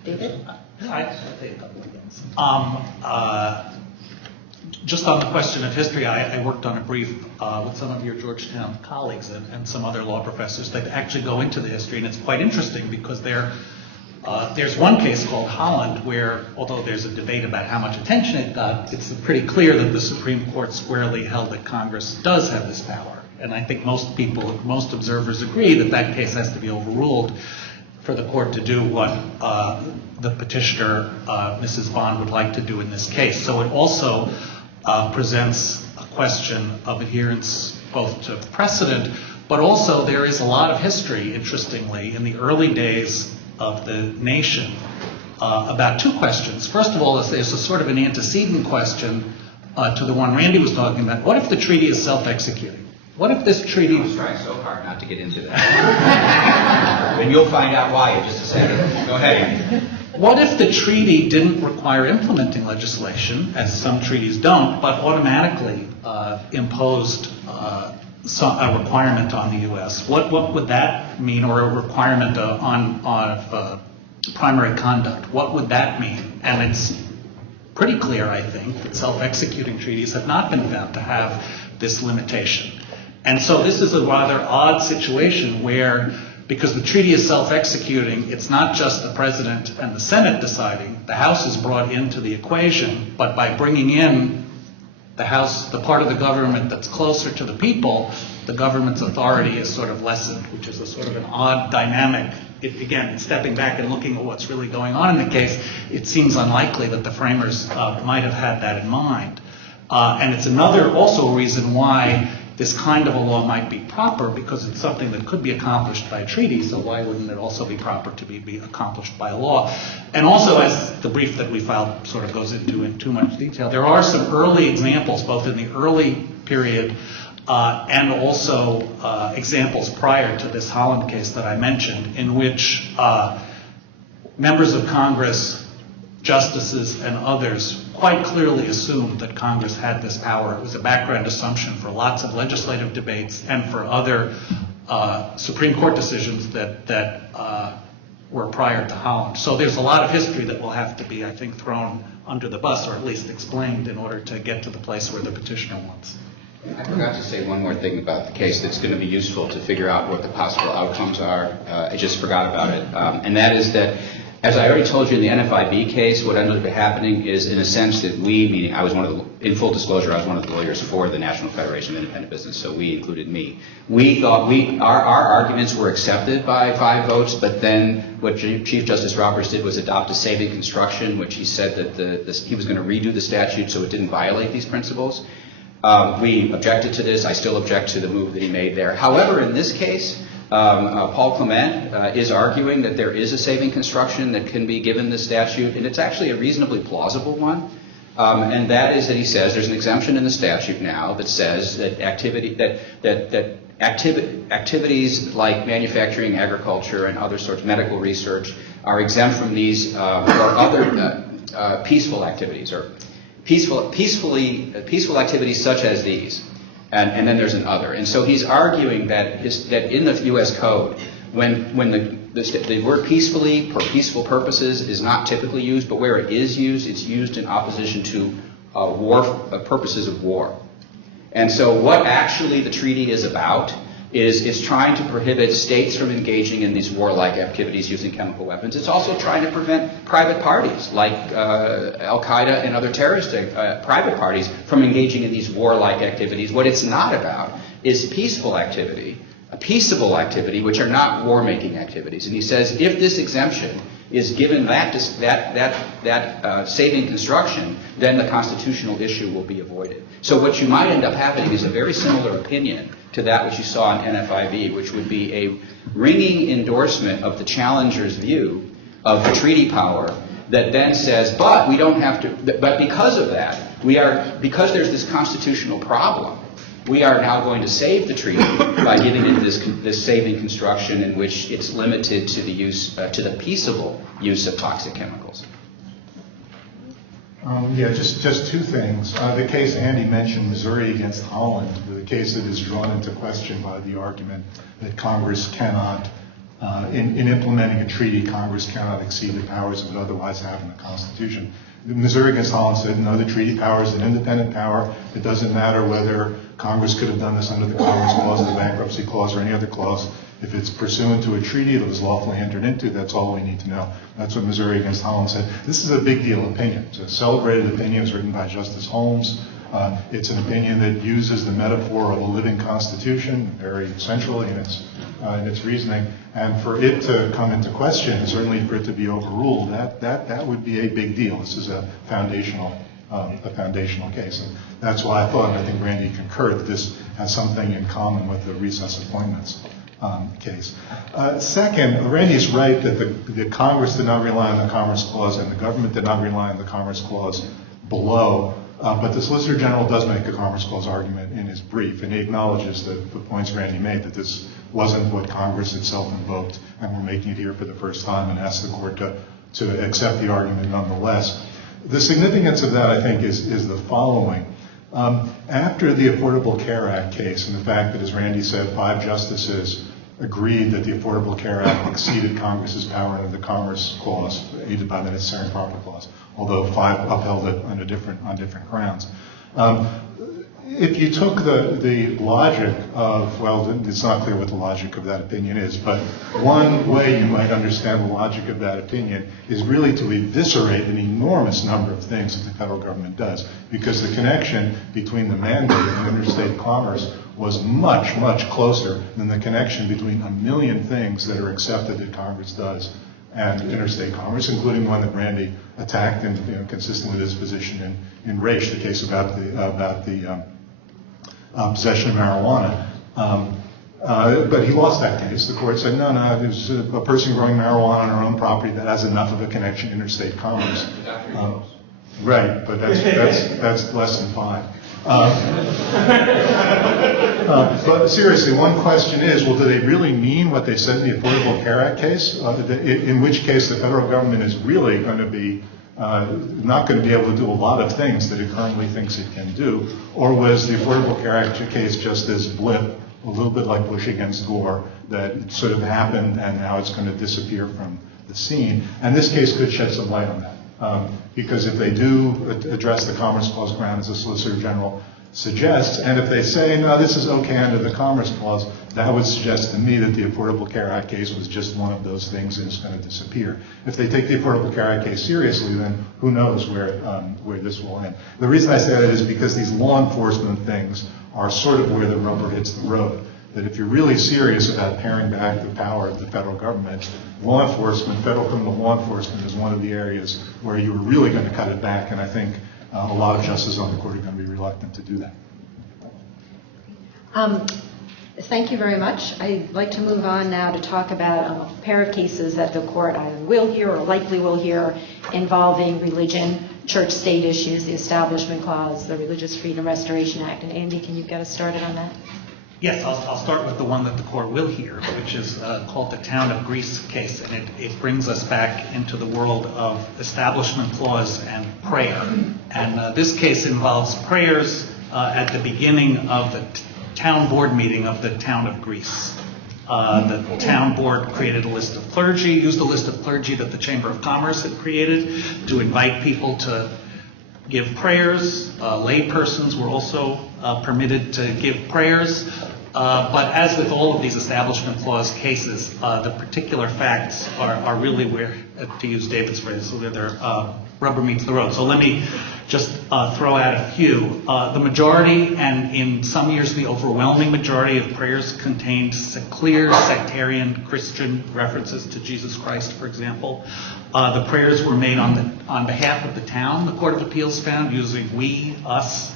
David? Just on the question of history, I worked on a brief with some of your Georgetown colleagues and some other law professors that actually go into the history, and it's quite interesting because there's one case called Holland where, although there's a debate about how much attention it got, it's pretty clear that the Supreme Court squarely held that Congress does have this power. And I think most observers agree that that case has to be overruled for the court to do what the petitioner, Mrs. Bond, would like to do in this case. So it also presents a question of adherence both to precedent, but also there is a lot of history, interestingly, in the early days of the nation about two questions. First of all, there's a sort of an antecedent question to the one Randy was talking about. What if the treaty is self-executing? What if this treaty... I was trying so hard not to get into that. And you'll find out why in just a second. Go ahead. What if the treaty didn't require implementing legislation, as some treaties don't, but automatically imposed a requirement on the U.S.? What would that mean, or a requirement on primary conduct? What would that mean? And it's pretty clear, I think, that self-executing treaties have not been found to have this limitation. And so this is a rather odd situation where, because the treaty is self-executing, it's not just the President and the Senate deciding. The House is brought into the equation, but by bringing in the House, the part of the government that's closer to the people, the government's authority is sort of lessened, which is a sort of an odd dynamic. Again, stepping back and looking at what's really going on in the case, it seems unlikely that the framers might have had that in mind. And it's another also reason why this kind of a law might be proper, because it's something that could be accomplished by a treaty, so why wouldn't it also be proper to be accomplished by a law? And also, as the brief that we filed sort of goes into in too much detail, there are some early examples, both in the early period and also examples prior to this Holland case that I mentioned, in which members of Congress, justices, and others quite clearly assumed that Congress had this power. It was a background assumption for lots of legislative debates and for other Supreme Court decisions that were prior to Holland. So there's a lot of history that will have to be, I think, thrown under the bus, or at least explained, in order to get to the place where the petitioner wants. I forgot to say one more thing about the case that's going to be useful to figure out what the possible outcomes are. I just forgot about it. And that is that, as I already told you in the NFIB case, what ended up happening is, in a sense, that we, meaning I was in full disclosure, I was one of the lawyers for the National Federation of Independent Business, so we included me. We thought our arguments were accepted by 5 votes, but then what Chief Justice Roberts did was adopt a saving construction, which he said that he was going to redo the statute so it didn't violate these principles. We objected to this. I still object to the move that he made there. However, in this case, Paul Clement is arguing that there is a saving construction that can be given the statute, and it's actually a reasonably plausible one. And that is that he says there's an exemption in the statute now that says that activities like manufacturing, agriculture, and other sorts of medical research are exempt from these or other peaceful activities or peaceful activities such as these. And then there's an other. And so he's arguing that in the U.S. Code, when the word peacefully for peaceful purposes is not typically used, but where it is used, it's used in opposition to purposes of war. And so what actually the treaty is about is trying to prohibit states from engaging in these warlike activities using chemical weapons. It's also trying to prevent private parties like Al-Qaeda and other terrorist private parties from engaging in these warlike activities. What it's not about is peaceful activity, a peaceable activity, which are not war-making activities. And he says if this exemption is given that saving construction, then the constitutional issue will be avoided. So what you might end up having is a very similar opinion to that which you saw in NFIB, which would be a ringing endorsement of the challenger's view of the treaty power that then says, but we don't have to, but because of that, because there's this constitutional problem, we are now going to save the treaty by giving it this saving construction in which it's limited to the use, to the peaceable use of toxic chemicals. Just 2 things. The case Andy mentioned, Missouri against Holland, the case that is drawn into question by the argument that Congress cannot, in implementing a treaty, Congress cannot exceed the powers it would otherwise have in the Constitution. Missouri against Holland said, no, the treaty power is an independent power. It doesn't matter whether Congress could have done this under the Commerce Clause or the Bankruptcy Clause or any other clause. If it's pursuant to a treaty that was lawfully entered into, that's all we need to know. That's what Missouri against Holland said. This is a big deal opinion. It's a celebrated opinion. It was written by Justice Holmes. It's an opinion that uses the metaphor of a living constitution very centrally in its reasoning. And for it to come into question, and certainly for it to be overruled, that would be a big deal. This is a foundational case. And that's why I thought, and I think Randy concurred, that this has something in common with the recess appointments case. Second, Randy's right that the Congress did not rely on the Commerce Clause and the government did not rely on the Commerce Clause below. But the Solicitor General does make a Commerce Clause argument in his brief, and he acknowledges the points Randy made, that this wasn't what Congress itself invoked, and we're making it here for the first time, and ask the court to accept the argument nonetheless. The significance of that, I think, is the following. After the Affordable Care Act case, and the fact that, as Randy said, 5 justices agreed that the Affordable Care Act exceeded Congress's power under the Commerce Clause, aided by the Necessary and Proper Clause, although 5 upheld it on different grounds. If you took the logic of, well, it's not clear what the logic of that opinion is, but one way you might understand the logic of that opinion is really to eviscerate an enormous number of things that the federal government does, because the connection between the mandate and interstate commerce was much, much closer than the connection between a million things that are accepted that Congress does and interstate commerce, including one that Randy attacked, and consistent with his position in Raich, the case about the possession of marijuana. But he lost that case. The court said, no, there's a person growing marijuana on her own property that has enough of a connection to interstate commerce. Right, but that's less than 5. But seriously, one question is, well, do they really mean what they said in the Affordable Care Act case? In which case the federal government is really going to be not going to be able to do a lot of things that it currently thinks it can do? Or was the Affordable Care Act case just this blip, a little bit like Bush against Gore, that sort of happened and now it's going to disappear from the scene? And this case could shed some light on that. Because if they do address the Commerce Clause ground, as the Solicitor General suggests, and if they say, no, this is okay under the Commerce Clause, that would suggest to me that the Affordable Care Act case was just one of those things and it's going to disappear. If they take the Affordable Care Act case seriously, then who knows where this will end. The reason I say that is because these law enforcement things are sort of where the rubber hits the road. That if you're really serious about paring back the power of the federal government, law enforcement, federal criminal law enforcement is one of the areas where you're really going to cut it back, and I think a lot of justices on the court are going to be reluctant to do that. Thank you very much. I'd like to move on now to talk about a pair of cases that the court either will hear or likely will hear involving religion, church-state issues, the Establishment Clause, the Religious Freedom Restoration Act. And Andy, can you get us started on that? Yes, I'll start with the one that the court will hear, which is called the Town of Greece case, and it brings us back into the world of Establishment Clause and prayer. And this case involves prayers at the beginning of the town board meeting of the Town of Greece. The town board created a list of clergy, used a list of clergy that the Chamber of Commerce had created to invite people to give prayers. Lay persons were also permitted to give prayers. But as with all of these Establishment Clause cases, the particular facts are really where, to use David's phrase, so they're rubber meets the road. So let me just throw out a few. The majority, and in some years the overwhelming majority of prayers contained clear sectarian Christian references to Jesus Christ, for example. The prayers were made on behalf of the town, the Court of Appeals found, using we, us.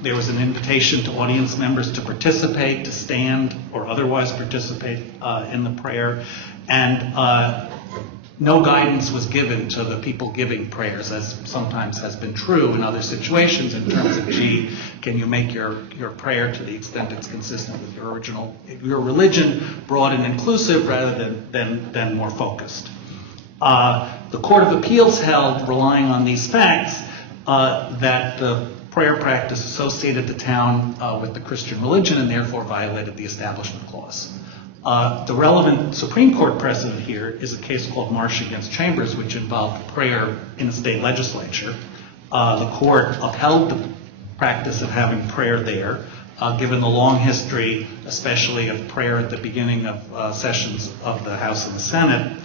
There was an invitation to audience members to participate, to stand, or otherwise participate in the prayer. And no guidance was given to the people giving prayers, as sometimes has been true in other situations in terms of, gee, can you make your prayer to the extent it's consistent with your religion, broad and inclusive rather than more focused. The Court of Appeals held, relying on these facts, that the prayer practice associated the town with the Christian religion and therefore violated the Establishment Clause. The relevant Supreme Court precedent here is a case called Marsh against Chambers, which involved prayer in a state legislature. The court upheld the practice of having prayer there, given the long history, especially of prayer at the beginning of sessions of the House and the Senate.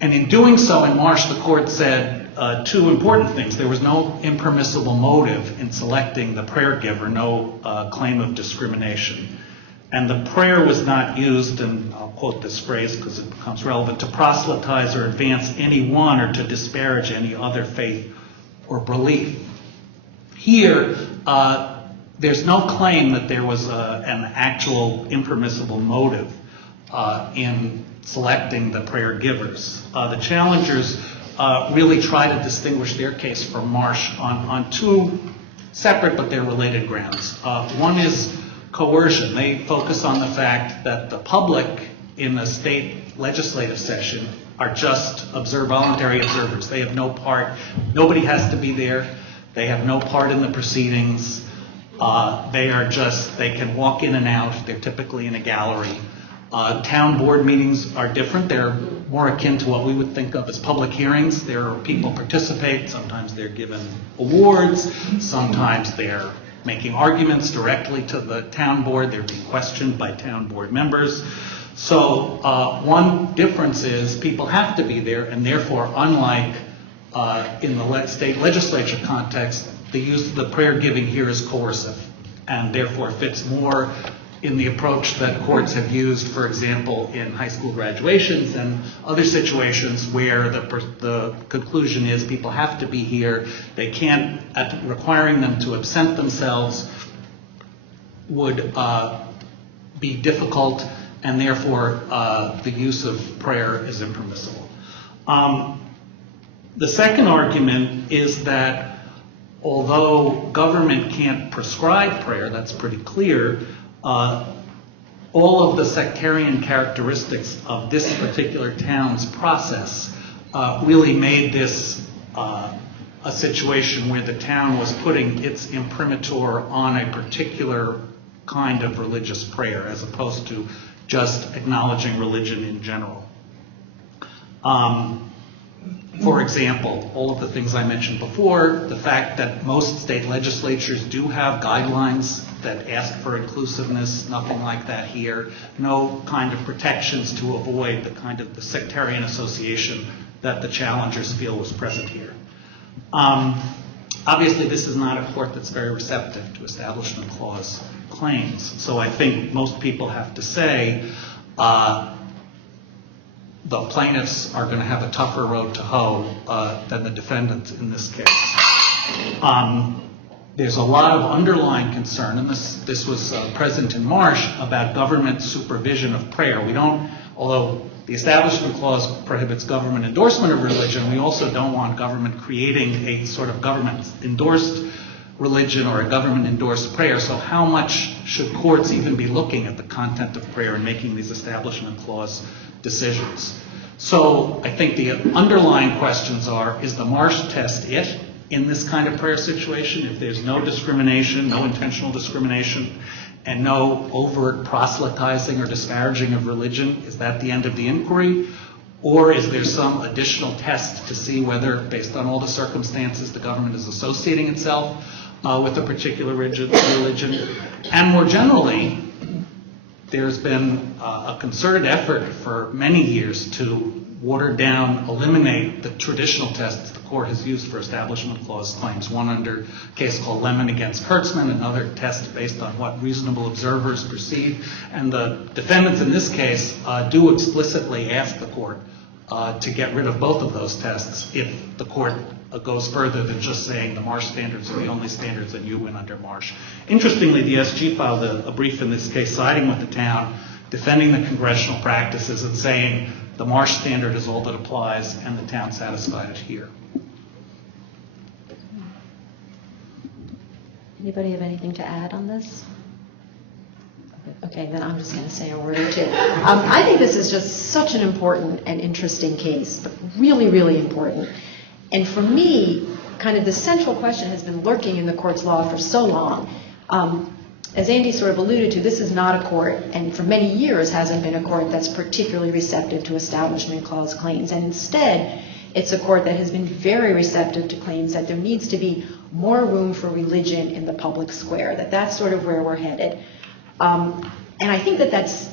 And in doing so, in Marsh, the court said two important things. There was no impermissible motive in selecting the prayer giver, no claim of discrimination. And the prayer was not used, and I'll quote this phrase because it becomes relevant, to proselytize or advance any one or to disparage any other faith or belief. Here, there's no claim that there was an actual impermissible motive in selecting the prayer givers. The challengers really try to distinguish their case from Marsh on two separate but they're related grounds. One is coercion. They focus on the fact that the public in the state legislative session are just voluntary observers. They have no part. Nobody has to be there. They have no part in the proceedings. They can walk in and out. They're typically in a gallery. Town board meetings are different. They're more akin to what we would think of as public hearings. There are people participate. Sometimes they're given awards. Sometimes they're making arguments directly to the town board. They're being questioned by town board members. So one difference is people have to be there, and therefore, unlike in the state legislature context, the use of the prayer giving here is coercive, and therefore fits more in the approach that courts have used, for example, in high school graduations and other situations where the conclusion is people have to be here. They can't, requiring them to absent themselves would be difficult, and therefore the use of prayer is impermissible. The second argument is that although government can't prescribe prayer, that's pretty clear, all of the sectarian characteristics of this particular town's process really made this a situation where the town was putting its imprimatur on a particular kind of religious prayer as opposed to just acknowledging religion in general. For example, all of the things I mentioned before, the fact that most state legislatures do have guidelines that ask for inclusiveness, nothing like that here, no kind of protections to avoid the kind of the sectarian association that the challengers feel was present here. Obviously, this is not a court that's very receptive to Establishment Clause claims, so I think most people have to say the plaintiffs are going to have a tougher road to hoe than the defendants in this case. There's a lot of underlying concern, and this was present in Marsh, about government supervision of prayer. We don't, although the Establishment Clause prohibits government endorsement of religion, we also don't want government creating a sort of government-endorsed religion or a government-endorsed prayer. So how much should courts even be looking at the content of prayer and making these Establishment Clause decisions? So I think the underlying questions are, is the Marsh test it in this kind of prayer situation? If there's no discrimination, no intentional discrimination, and no overt proselytizing or disparaging of religion, is that the end of the inquiry? Or is there some additional test to see whether, based on all the circumstances, the government is associating itself with a particular religion? And more generally, there's been a concerted effort for many years to water down, eliminate the traditional tests the court has used for Establishment Clause claims. One under a case called Lemon against Kurtzman, another test based on what reasonable observers perceive. And the defendants in this case do explicitly ask the court to get rid of both of those tests if the court goes further than just saying the Marsh standards are the only standards and you win under Marsh. Interestingly, the SG filed a brief in this case siding with the town, defending the congressional practices and saying the Marsh standard is all that applies and the town satisfied it here. Anybody have anything to add on this? Okay, then I'm just going to say a word or two. I think this is just such an important and interesting case, but really, really important. And for me, kind of the central question has been lurking in the court's law for so long. As Andy sort of alluded to, this is not a court, and for many years hasn't been a court that's particularly receptive to Establishment Clause claims. And instead, it's a court that has been very receptive to claims that there needs to be more room for religion in the public square, that's sort of where we're headed. And I think that's,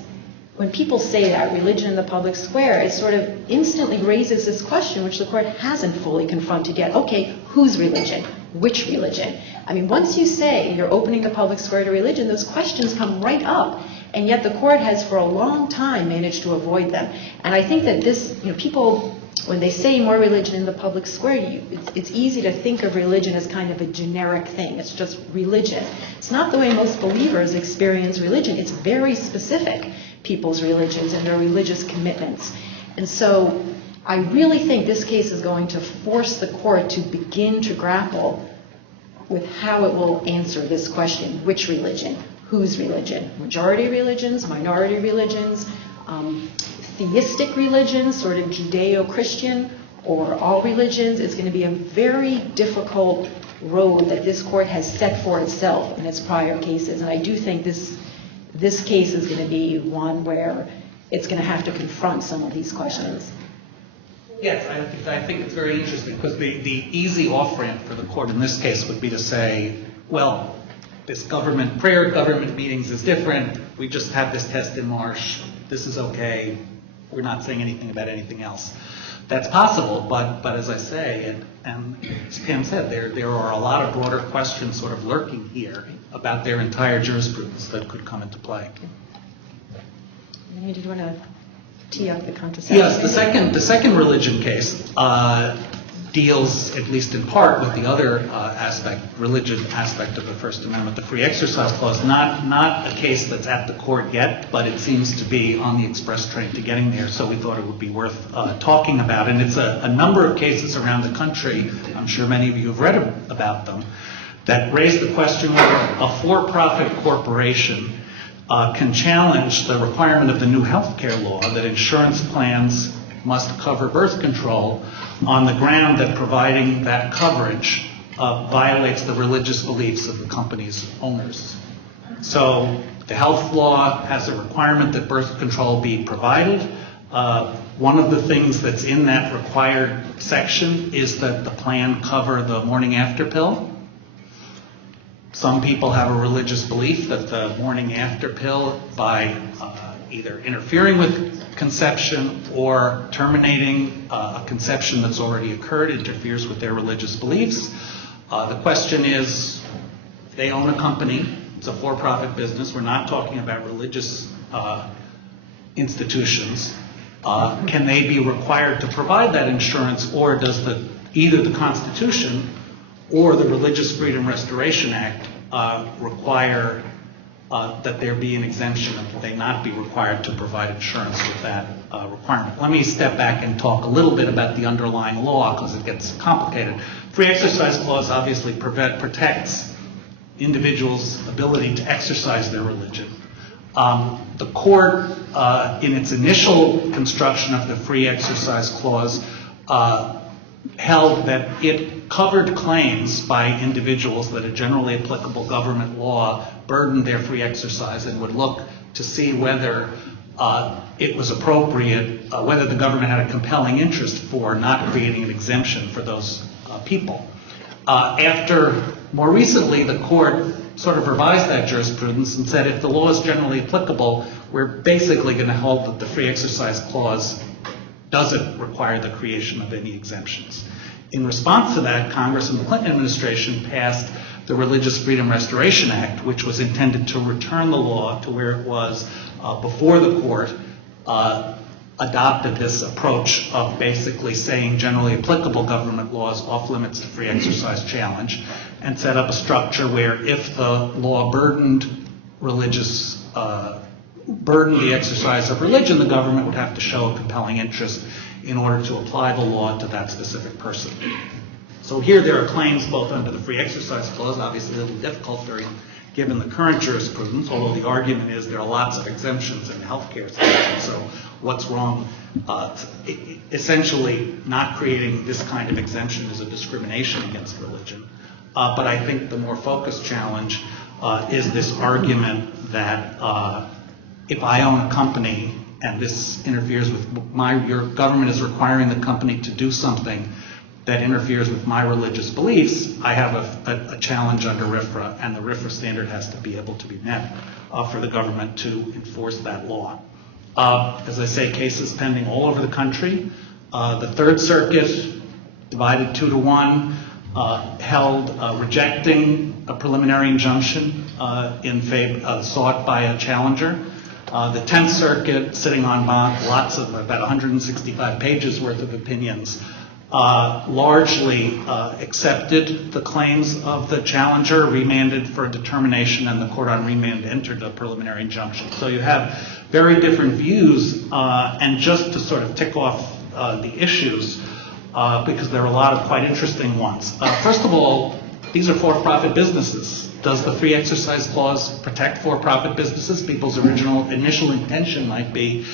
when people say that, religion in the public square, it sort of instantly raises this question, which the court hasn't fully confronted yet. Okay, whose religion? Which religion? I mean, once you say you're opening the public square to religion, those questions come right up. And yet the court has for a long time managed to avoid them. And I think that this, people, when they say more religion in the public square, it's easy to think of religion as kind of a generic thing. It's just religion. It's not the way most believers experience religion. It's very specific, people's religions and their religious commitments. And so I really think this case is going to force the court to begin to grapple with how it will answer this question: which religion? Whose religion? Majority religions, minority religions, theistic religions, sort of Judeo-Christian, or all religions. It's going to be a very difficult road that this court has set for itself in its prior cases. And I do think this case is going to be one where it's going to have to confront some of these questions. Yes, I think it's very interesting because the easy off-ramp for the court in this case would be to say, well, this government, prayer at government meetings is different. We just have this test in March. This is okay. We're not saying anything about anything else. That's possible, but as I say, and as Pam said, there are a lot of broader questions sort of lurking here about their entire jurisprudence that could come into play. Did you want to tee up the contraception? Yes, the second religion case deals, at least in part, with the other religion aspect of the First Amendment, the Free Exercise Clause. Not a case that's at the court yet, but it seems to be on the express train to getting there, so we thought it would be worth talking about. And it's a number of cases around the country, I'm sure many of you have read about them, that raise the question whether a for-profit corporation can challenge the requirement of the new health care law that insurance plans must cover birth control on the ground that providing that coverage violates the religious beliefs of the company's owners. So the health law has a requirement that birth control be provided. One of the things that's in that required section is that the plan cover the morning after pill. Some people have a religious belief that the morning after pill, by either interfering with conception or terminating a conception that's already occurred, interferes with their religious beliefs. The question is, they own a company, it's a for-profit business, we're not talking about religious institutions. Can they be required to provide that insurance, or does either the Constitution or the Religious Freedom Restoration Act require that there be an exemption, and that they not be required to provide insurance with that requirement? Let me step back and talk a little bit about the underlying law, because it gets complicated. Free Exercise Clause obviously protects individuals' ability to exercise their religion. The court, in its initial construction of the Free Exercise Clause, held that it covered claims by individuals that a generally applicable government law burdened their free exercise, and would look to see whether it was appropriate, whether the government had a compelling interest for not creating an exemption for those people. After more recently, the court sort of revised that jurisprudence and said, if the law is generally applicable, we're basically going to hold that the Free Exercise Clause doesn't require the creation of any exemptions. In response to that, Congress and the Clinton administration passed the Religious Freedom Restoration Act, which was intended to return the law to where it was before the court adopted this approach of basically saying generally applicable government laws off limits to free exercise challenge, and set up a structure where if the law burdened the exercise of religion, the government would have to show a compelling interest in order to apply the law to that specific person. So here there are claims both under the Free Exercise Clause, obviously a little difficult given the current jurisprudence, although the argument is there are lots of exemptions in the healthcare system, so what's wrong? Essentially, not creating this kind of exemption is a discrimination against religion. But I think the more focused challenge is this argument that if I own a company and this interferes with your government is requiring the company to do something that interferes with my religious beliefs, I have a challenge under RFRA, and the RFRA standard has to be able to be met for the government to enforce that law. As I say, cases pending all over the country. The Third Circuit, divided 2-1, held rejecting a preliminary injunction in favor sought by a challenger. The 10th Circuit, sitting on lots of about 165 pages worth of opinions, largely accepted the claims of the challenger, remanded for a determination, and the court on remand entered a preliminary injunction. So you have very different views, and just to sort of tick off the issues, because there are a lot of quite interesting ones. First of all, these are for-profit businesses. Does the Free Exercise Clause protect for-profit businesses? People's initial intuition might be,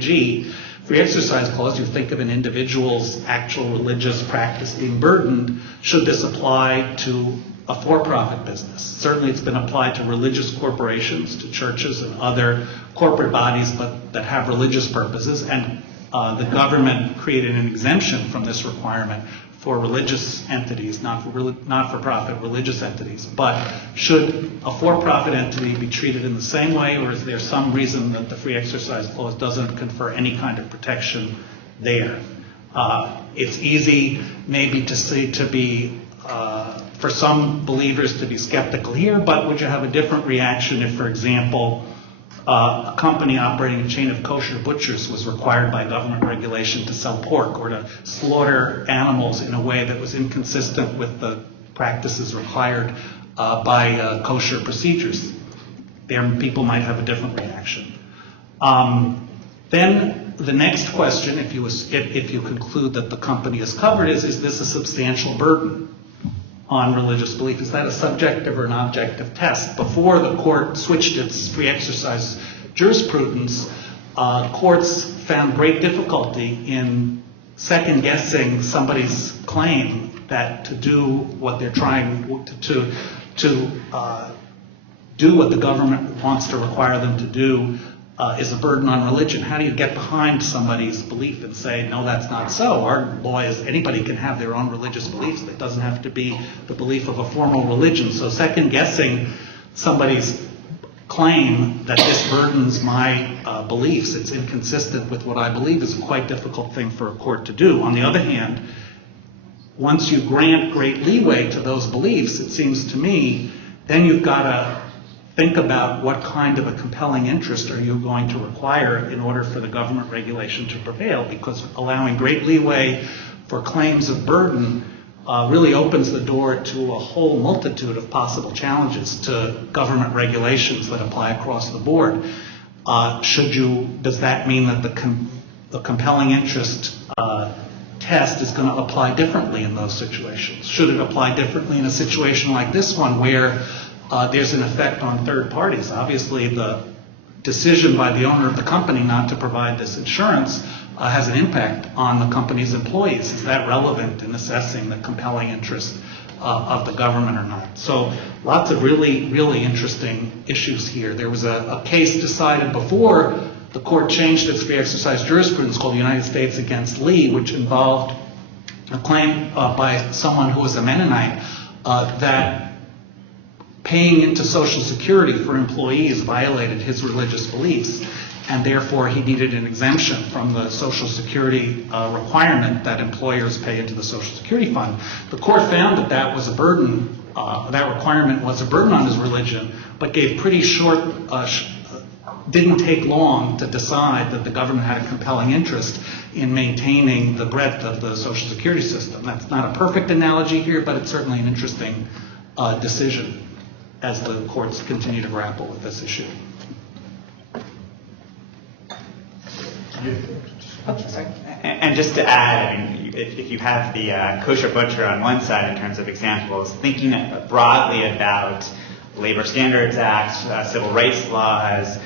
gee, Free Exercise Clause, you think of an individual's actual religious practice being burdened. Should this apply to a for-profit business? Certainly it's been applied to religious corporations, to churches and other corporate bodies that have religious purposes, and the government created an exemption from this requirement for religious entities, not-for-profit religious entities, but should a for-profit entity be treated in the same way, or is there some reason that the Free Exercise Clause doesn't confer any kind of protection there? It's easy maybe for some believers to be skeptical here, but would you have a different reaction if, for example, a company operating a chain of kosher butchers was required by government regulation to sell pork or to slaughter animals in a way that was inconsistent with the practices required by kosher procedures? There, people might have a different reaction. Then the next question, if you conclude that the company is covered, is this a substantial burden on religious belief? Is that a subjective or an objective test? Before the court switched its free exercise jurisprudence, courts found great difficulty in second-guessing somebody's claim that to do what they're trying to do what the government wants to require them to do is a burden on religion. How do you get behind somebody's belief and say, no, that's not so? Our law is anybody can have their own religious beliefs. It doesn't have to be the belief of a formal religion. So second-guessing somebody's claim that this burdens my beliefs, it's inconsistent with what I believe, is a quite difficult thing for a court to do. On the other hand, once you grant great leeway to those beliefs, it seems to me, then you've got to think about what kind of a compelling interest are you going to require in order for the government regulation to prevail, because allowing great leeway for claims of burden really opens the door to a whole multitude of possible challenges to government regulations that apply across the board. Does that mean that the compelling interest test is going to apply differently in those situations? Should it apply differently in a situation like this one where there's an effect on third parties? Obviously, the decision by the owner of the company not to provide this insurance has an impact on the company's employees. Is that relevant in assessing the compelling interest of the government or not? So lots of really, really interesting issues here. There was a case decided before the court changed its free exercise jurisprudence called United States against Lee, which involved a claim by someone who was a Mennonite that paying into Social Security for employees violated his religious beliefs, and therefore he needed an exemption from the Social Security requirement that employers pay into the Social Security fund. The court found that that was a burden, that requirement was a burden on his religion, but gave pretty short, didn't take long to decide that the government had a compelling interest in maintaining the breadth of the Social Security system. That's not a perfect analogy here, but it's certainly an interesting decision as the courts continue to grapple with this issue. And just to add, I mean, if you have the kosher butcher on one side in terms of examples, thinking broadly about labor standards acts, civil rights laws,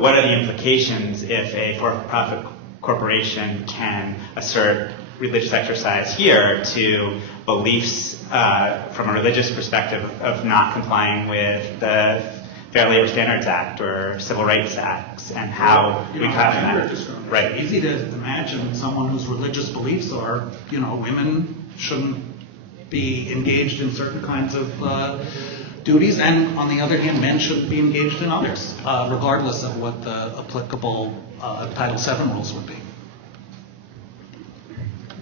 what are the implications if a for-profit corporation can assert religious exercise here to beliefs from a religious perspective of not complying with the Fair Labor Standards Act or Civil Rights Acts, and how we have that. Right. It's easy to imagine someone whose religious beliefs are, women shouldn't be engaged in certain kinds of duties, and on the other hand, men shouldn't be engaged in others, regardless of what the applicable Title VII rules would be.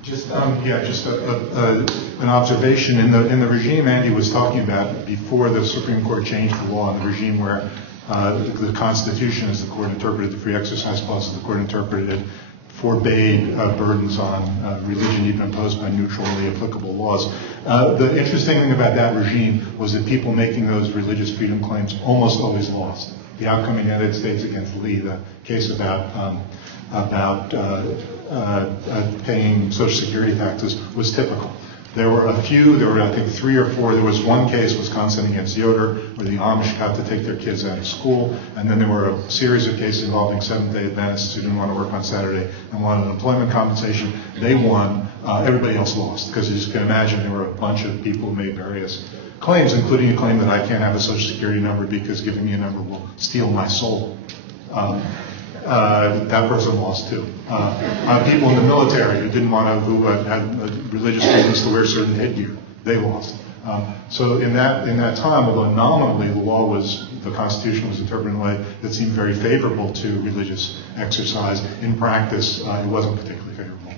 Just an observation in the regime Andy was talking about before the Supreme Court changed the law, in the regime where the Constitution, as the court interpreted the Free Exercise Clause, as the court interpreted it, forbade burdens on religion even imposed by neutrally applicable laws. The interesting thing about that regime was that people making those religious freedom claims almost always lost. The outcome in the United States against Lee, the case about paying Social Security taxes, was typical. There were I think 3 or 4. There was one case, Wisconsin against Yoder, where the Amish got to take their kids out of school, and then there were a series of cases involving Seventh-day Adventists who didn't want to work on Saturday and wanted employment compensation. They won. Everybody else lost, because as you can imagine, there were a bunch of people who made various claims, including a claim that I can't have a Social Security number because giving me a number will steal my soul. that person lost too. People in the military who didn't want to, who had religious reasons to wear certain headgear, they lost. So in that time, although nominally the Constitution was interpreted in a way that seemed very favorable to religious exercise, in practice, it wasn't particularly favorable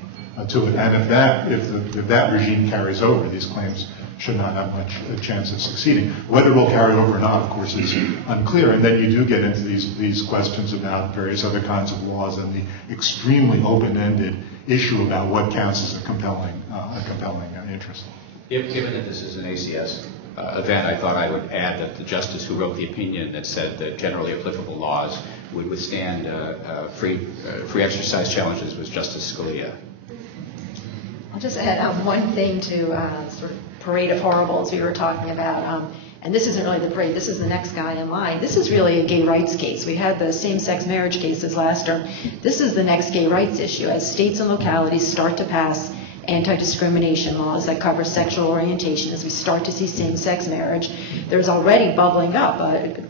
to it. And if that regime carries over, these claims should not have much chance of succeeding. Whether it will carry over or not, of course, is unclear. And then you do get into these questions about various other kinds of laws and the extremely open-ended issue about what counts as a compelling interest. Given that this is an ACS event, I thought I would add that the justice who wrote the opinion that said that generally applicable laws would withstand free exercise challenges was Justice Scalia. I'll just add one thing to sort of parade of horribles we were talking about. And this isn't really the parade, this is the next guy in line. This is really a gay rights case. We had the same-sex marriage cases last term. This is the next gay rights issue. As states and localities start to pass anti-discrimination laws that cover sexual orientation, as we start to see same-sex marriage, there's already bubbling up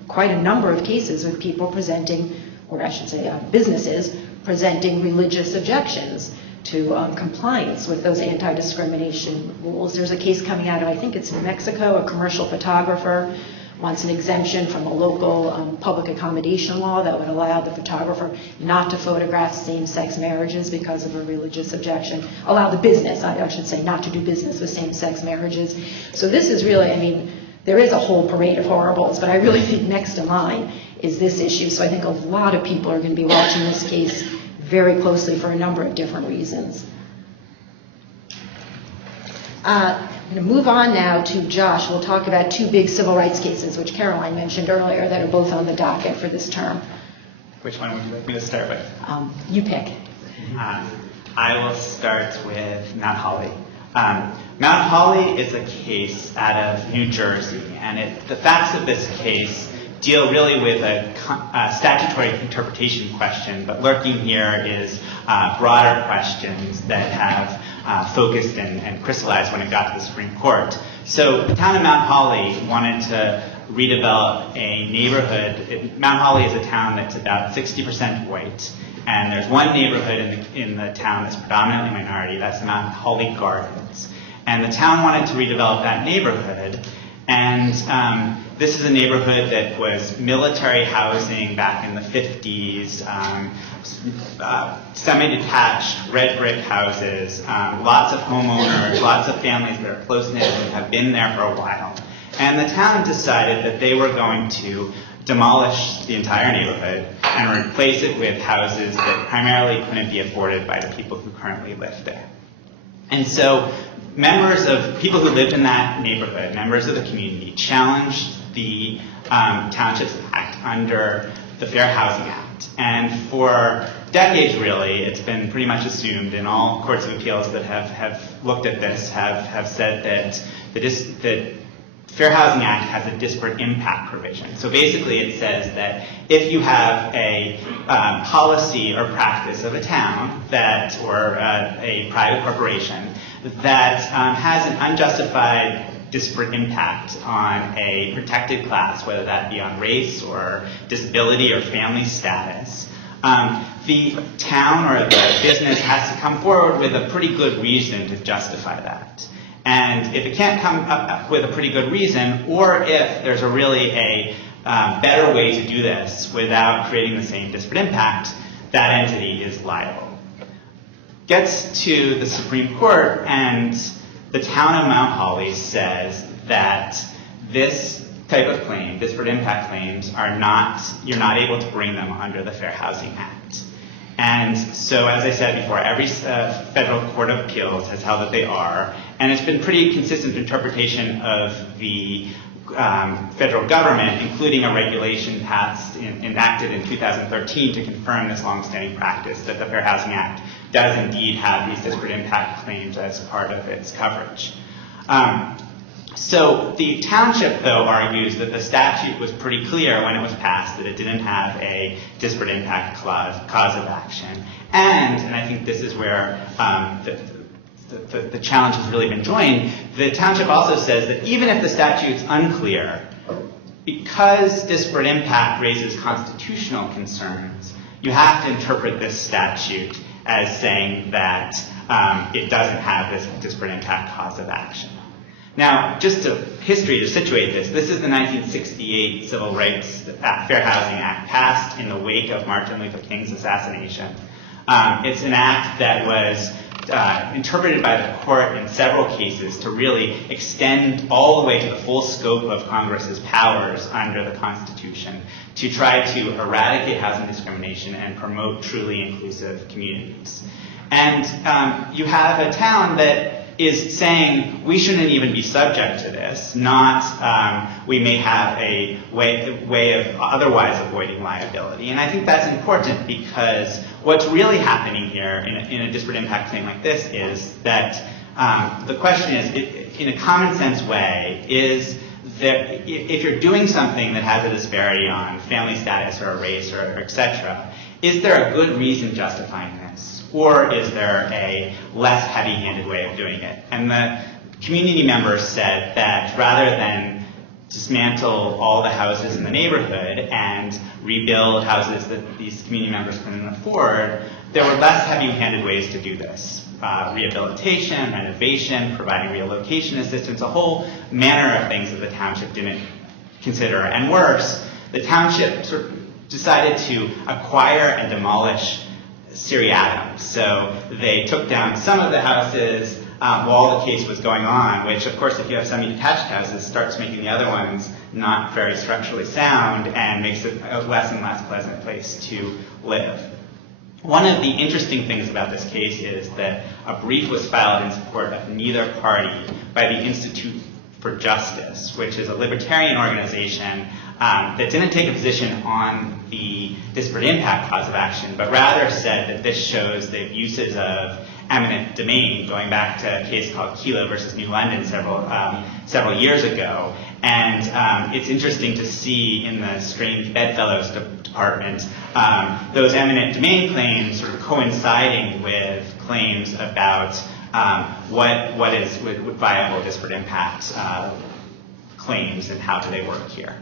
quite a number of cases with people presenting, or I should say businesses, presenting religious objections to compliance with those anti-discrimination rules. There's a case coming out of, I think it's New Mexico, a commercial photographer wants an exemption from a local public accommodation law that would allow the photographer not to photograph same-sex marriages because of a religious objection, allow the business, I should say, not to do business with same-sex marriages. So this is really, I mean, there is a whole parade of horribles, but I really think next in line is this issue. So I think a lot of people are going to be watching this case very closely for a number of different reasons. I'm going to move on now to Josh. We'll talk about two big civil rights cases, which Caroline mentioned earlier, that are both on the docket for this term. Which one would you like me to start with? You pick. I will start with Mount Holly. Mount Holly is a case out of New Jersey, and the facts of this case deal really with a statutory interpretation question, but lurking here is broader questions that have focused and crystallized when it got to the Supreme Court. So the town of Mount Holly wanted to redevelop a neighborhood. Mount Holly is a town that's about 60% white, and there's one neighborhood in the town that's predominantly minority, that's the Mount Holly Gardens. And the town wanted to redevelop that neighborhood, and this is a neighborhood that was military housing back in the 50s, semi-detached red brick houses, lots of homeowners, lots of families that are close-knit and have been there for a while. And the town decided that they were going to demolish the entire neighborhood and replace it with houses that primarily couldn't be afforded by the people who currently live there. And so people who lived in that neighborhood, members of the community, challenged the Townships Act under the Fair Housing Act. And for decades, really, it's been pretty much assumed, and all courts of appeals that have looked at this have said that the Fair Housing Act has a disparate impact provision. So basically it says that if you have a policy or practice of a town or a private corporation that has an unjustified disparate impact on a protected class, whether that be on race or disability or family status, the town or the business has to come forward with a pretty good reason to justify that. And if it can't come up with a pretty good reason, or if there's a better way to do this without creating the same disparate impact, that entity is liable. Gets to the Supreme Court, and the town of Mount Holly says that this type of claim, disparate impact claims, you're not able to bring them under the Fair Housing Act. And so, as I said before, every federal court of appeals has held that they are, and it's been pretty consistent interpretation of the federal government, including a regulation enacted in 2013 to confirm this longstanding practice that the Fair Housing Act does indeed have these disparate impact claims as part of its coverage. So the township, though, argues that the statute was pretty clear when it was passed that it didn't have a disparate impact cause of action. And I think this is where the challenge has really been joined, the township also says that even if the statute's unclear, because disparate impact raises constitutional concerns, you have to interpret this statute as saying that it doesn't have this disparate impact cause of action. Now, just a history to situate this is the 1968 Civil Rights Fair Housing Act passed in the wake of Martin Luther King's assassination. It's an act that was interpreted by the court in several cases to really extend all the way to the full scope of Congress's powers under the Constitution to try to eradicate housing discrimination and promote truly inclusive communities. And you have a town that is saying we shouldn't even be subject to this, not we may have a way of otherwise avoiding liability. And I think that's important because what's really happening here in a disparate impact claim like this is that the question is, in a common sense way, is that if you're doing something that has a disparity on family status or race or et cetera, is there a good reason justifying this? Or is there a less heavy-handed way of doing it? And the community members said that rather than dismantle all the houses in the neighborhood and rebuild houses that these community members couldn't afford, there were less heavy-handed ways to do this. Rehabilitation, renovation, providing relocation assistance, a whole manner of things that the township didn't consider. And worse, the township sort of decided to acquire and demolish seriatim. So they took down some of the houses while the case was going on, which of course if you have semi-detached houses starts making the other ones not very structurally sound and makes it a less and less pleasant place to live. One of the interesting things about this case is that a brief was filed in support of neither party by the Institute for Justice, which is a libertarian organization that didn't take a position on the disparate impact cause of action, but rather said that this shows the uses of eminent domain, going back to a case called Kelo versus New London several years ago. And it's interesting to see in the strange bedfellows department those eminent domain claims sort of coinciding with claims about what is viable disparate impact claims and how do they work here.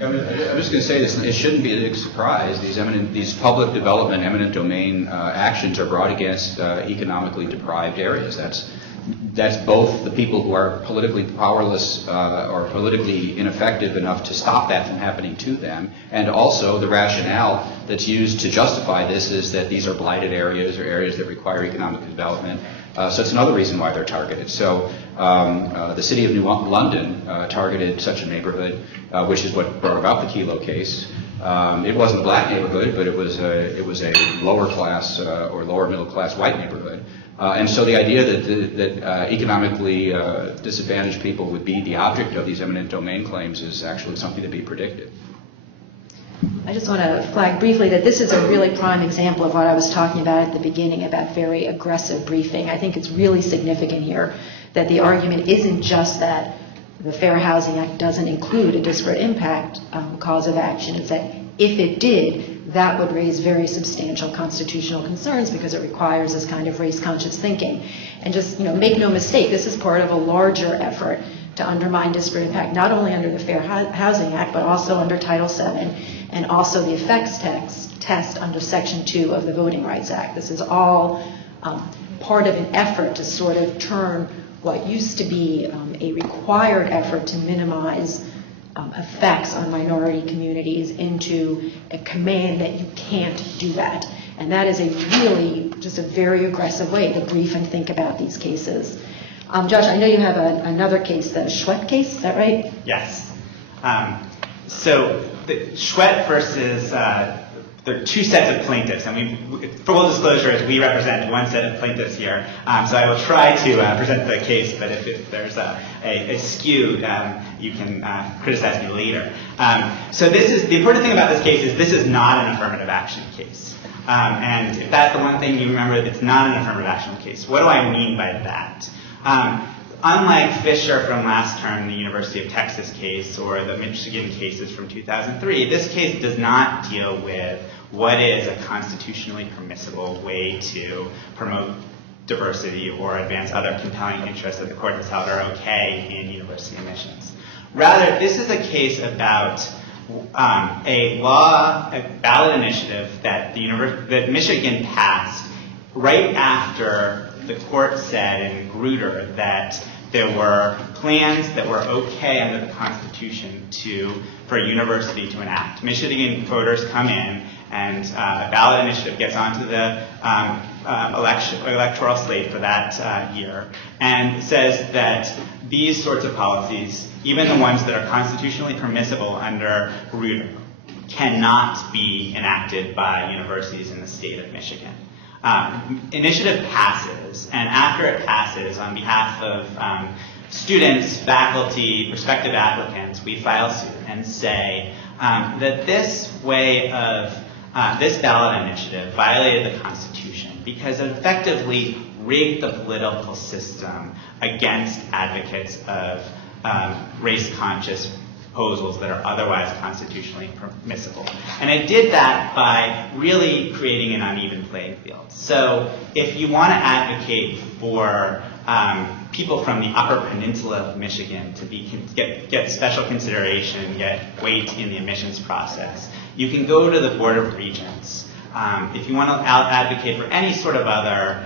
I'm just going to say this, it shouldn't be a big surprise. These public development, eminent domain actions are brought against economically deprived areas. That's both the people who are politically powerless or politically ineffective enough to stop that from happening to them, and also the rationale that's used to justify this is that these are blighted areas or areas that require economic development. So it's another reason why they're targeted. So the city of New London targeted such a neighborhood, which is what brought about the Kelo case. It wasn't a black neighborhood, but it was a lower class or lower middle class white neighborhood. And so the idea that economically disadvantaged people would be the object of these eminent domain claims is actually something to be predicted. I just want to flag briefly that this is a really prime example of what I was talking about at the beginning about very aggressive briefing. I think it's really significant here that the argument isn't just that the Fair Housing Act doesn't include a disparate impact cause of action. It's that if it did, that would raise very substantial constitutional concerns because it requires this kind of race-conscious thinking. And just, make no mistake, this is part of a larger effort to undermine disparate impact, not only under the Fair Housing Act, but also under Title VII, and also the effects test under Section 2 of the Voting Rights Act. This is all part of an effort to sort of turn what used to be a required effort to minimize effects on minority communities into a command that you can't do that. And that is a really just a very aggressive way to brief and think about these cases. Josh, I know you have another case, the Schwett case, is that right? Yes. So the Schwett versus, there are two sets of plaintiffs, and full disclosure is we represent one set of plaintiffs here, so I will try to present the case, but if there's a skew, you can criticize me later. So the important thing about this case is this is not an affirmative action case. And if that's the one thing you remember, it's not an affirmative action case. What do I mean by that? Unlike Fisher from last term, the University of Texas case, or the Michigan cases from 2003, this case does not deal with what is a constitutionally permissible way to promote diversity or advance other compelling interests that the court has held are okay in university admissions. Rather, this is a case about a ballot initiative that that Michigan passed right after the court said in Grutter that there were plans that were okay under the Constitution for a university to enact. Michigan voters come in, and a ballot initiative gets onto the electoral slate for that year, and says that these sorts of policies, even the ones that are constitutionally permissible under Grutter, cannot be enacted by universities in the state of Michigan. Initiative passes, and after it passes, on behalf of students, faculty, prospective applicants, we file suit and say that this way of this ballot initiative violated the Constitution because it effectively rigged the political system against advocates of race-conscious proposals that are otherwise constitutionally permissible. And it did that by really creating an uneven playing field. So if you want to advocate for people from the Upper Peninsula of Michigan to get special consideration, get weight in the admissions process, you can go to the Board of Regents. If you want to advocate for any sort of other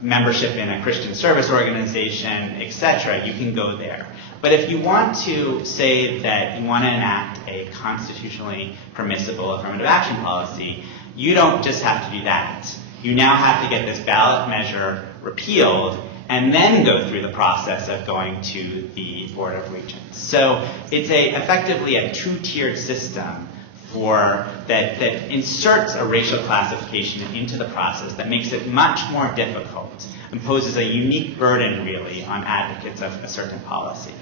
membership in a Christian service organization, etc., you can go there. But if you want to say that you want to enact a constitutionally permissible affirmative action policy, you don't just have to do that. You now have to get this ballot measure repealed and then go through the process of going to the Board of Regents. So it's effectively a two-tiered system that inserts a racial classification into the process that makes it much more difficult, imposes a unique burden, really, on advocates of a certain policy.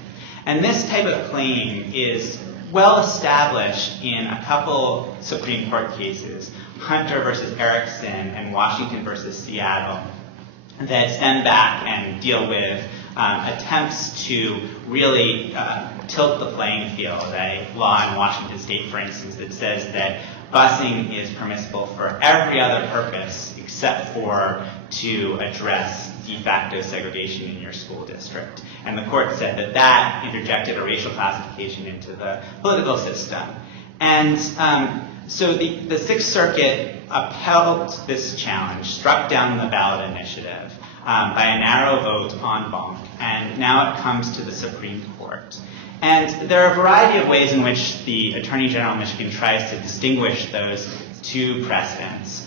And this type of claim is well established in a couple Supreme Court cases, Hunter versus Erickson and Washington versus Seattle, that stand back and deal with attempts to really tilt the playing field. A law in Washington State, for instance, that says that busing is permissible for every other purpose except for to address de facto segregation in your school district. And the court said that that interjected a racial classification into the political system. And so the Sixth Circuit upheld this challenge, struck down the ballot initiative by a narrow vote en banc, and now it comes to the Supreme Court. And there are a variety of ways in which the Attorney General of Michigan tries to distinguish those two precedents,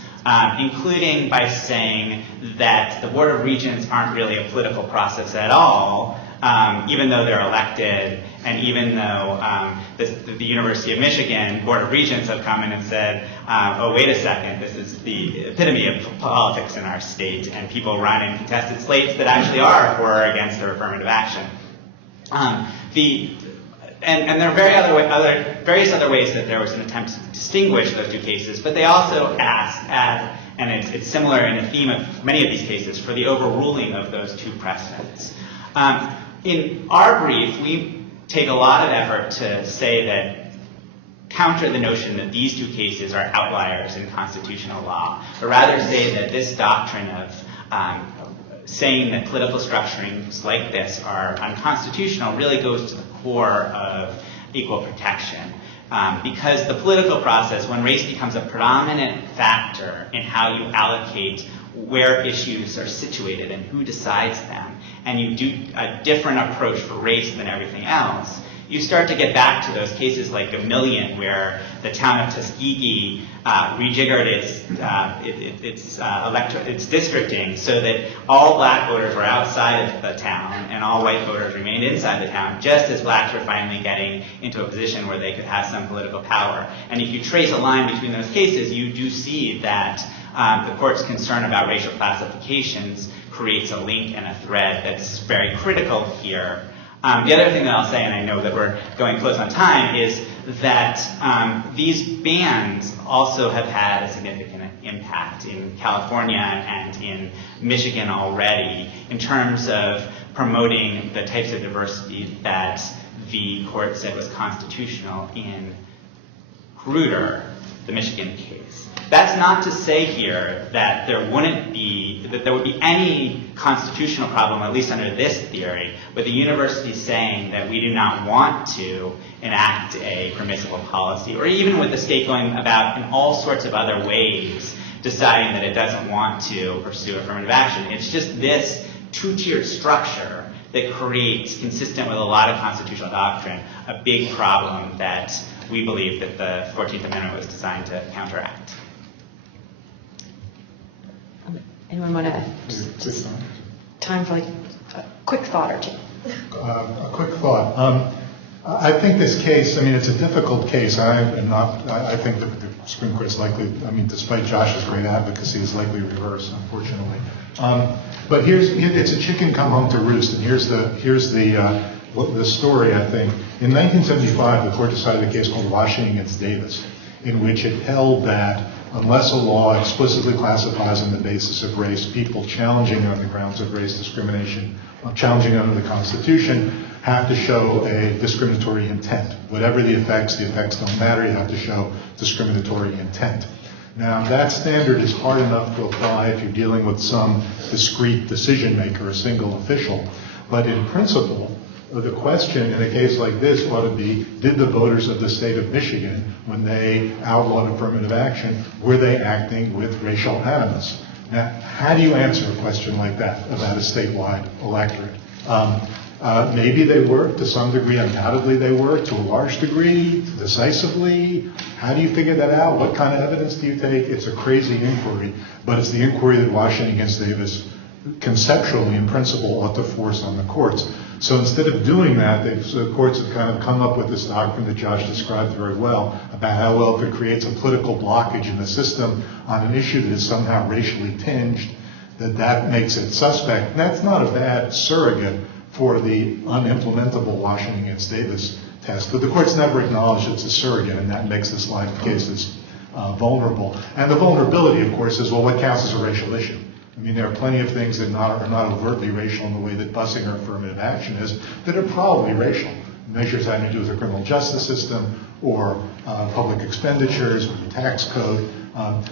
including by saying that the Board of Regents aren't really a political process at all, even though they're elected, and even though the University of Michigan Board of Regents have come in and said, oh, wait a second, this is the epitome of politics in our state, and people run in contested slates that actually are for or against their affirmative action. And there are various other ways that there was an attempt to distinguish those two cases, but they also add, and it's similar in the theme of many of these cases, for the overruling of those two precedents. In our brief, we take a lot of effort to say that, counter the notion that these two cases are outliers in constitutional law, but rather say that this doctrine of saying that political structurings like this are unconstitutional really goes to the core of equal protection. Because the political process, when race becomes a predominant factor in how you allocate where issues are situated and who decides them, and you do a different approach for race than everything else, you start to get back to those cases like Domillion, where the town of Tuskegee rejiggered its districting so that all black voters were outside of the town and all white voters remained inside the town, just as blacks were finally getting into a position where they could have some political power. And if you trace a line between those cases, you do see that the court's concern about racial classifications creates a link and a thread that's very critical here. The other thing that I'll say, and I know that we're going close on time, is that these bans also have had a significant impact in California and in Michigan already in terms of promoting the types of diversity that the court said was constitutional in Grutter. the Michigan case. That's not to say here that there would be any constitutional problem, at least under this theory, with the university saying that we do not want to enact a permissible policy, or even with the state going about in all sorts of other ways deciding that it doesn't want to pursue affirmative action. It's just this two-tiered structure that creates, consistent with a lot of constitutional doctrine, a big problem that we believe that the 14th Amendment was designed to counteract. Anyone want to, just time for like a quick thought or two? A quick thought. I think this case, I mean, it's a difficult case. I think that the Supreme Court is likely, I mean, despite Josh's great advocacy, is likely reversed, unfortunately. But it's a chicken come home to roost, and here's the story, I think. In 1975, the court decided a case called Washington against Davis, in which it held that unless a law explicitly classifies on the basis of race, people challenging on the grounds of race discrimination, challenging under the Constitution, have to show a discriminatory intent. Whatever the effects don't matter. You have to show discriminatory intent. Now, that standard is hard enough to apply if you're dealing with some discrete decision maker, a single official. But in principle, the question in a case like this ought to be, did the voters of the state of Michigan, when they outlawed affirmative action, were they acting with racial animus? Now, how do you answer a question like that about a statewide electorate? Maybe they were, to some degree, undoubtedly they were, to a large degree, decisively. How do you figure that out? What kind of evidence do you take? It's a crazy inquiry, but it's the inquiry that Washington against Davis conceptually, in principle, ought to force on the courts. So instead of doing that, the courts have kind of come up with this doctrine that Josh described very well about how, well, if it creates a political blockage in the system on an issue that is somehow racially tinged, that makes it suspect. And that's not a bad surrogate for the unimplementable Washington against Davis test. But the courts never acknowledge it's a surrogate, and that makes this line of cases vulnerable. And the vulnerability, of course, is, well, what counts as a racial issue? I mean, there are plenty of things that are not overtly racial in the way that busing or affirmative action is, that are probably racial. Measures having to do with the criminal justice system, or public expenditures, or the tax code.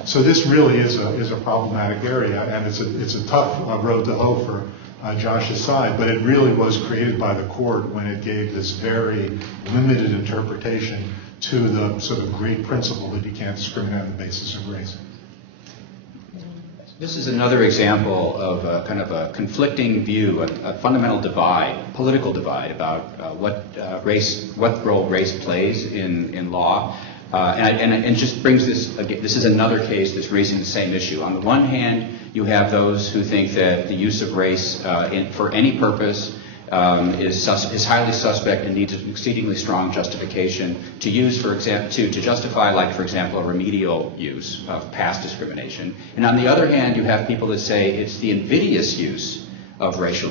So this really is a problematic area, and it's a tough road to hoe for Josh's side, but it really was created by the court when it gave this very limited interpretation to the sort of great principle that you can't discriminate on the basis of race. This is another example of a kind of a conflicting view, a fundamental divide, political divide about what role race plays in law. And it just brings this is another case that's raising the same issue. On the one hand, you have those who think that the use of race for any purpose is highly suspect and needs an exceedingly strong justification to use, for example, to justify, like, for example, a remedial use of past discrimination. And on the other hand, you have people that say it's the invidious use of racial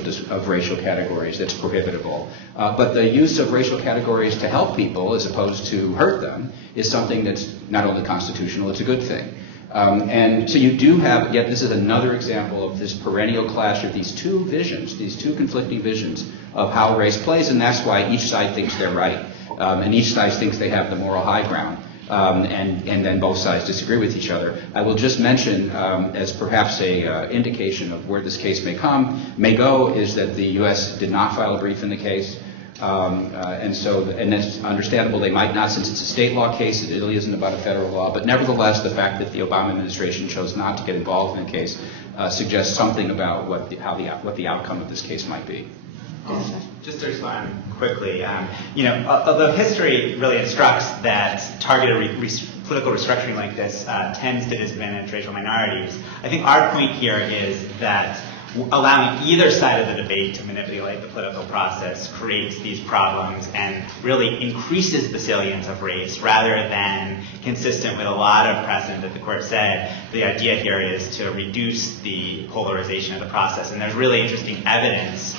categories that's prohibitable. But the use of racial categories to help people as opposed to hurt them is something that's not only constitutional, it's a good thing. And so you do have, yet this is another example of this perennial clash of these two visions, these two conflicting visions of how race plays, and that's why each side thinks they're right, and each side thinks they have the moral high ground, and then both sides disagree with each other. I will just mention, as perhaps a indication of where this case may go, is that the U.S. did not file a brief in the case. And that's understandable. They might not, since it's a state law case. It really isn't about a federal law. But nevertheless, the fact that the Obama administration chose not to get involved in the case suggests something about what the outcome of this case might be. Just to respond quickly, although history really instructs that targeted political restructuring like this tends to disadvantage racial minorities, I think our point here is that allowing either side of the debate to manipulate the political process creates these problems and really increases the salience of race rather than, consistent with a lot of precedent that the court said, the idea here is to reduce the polarization of the process. And there's really interesting evidence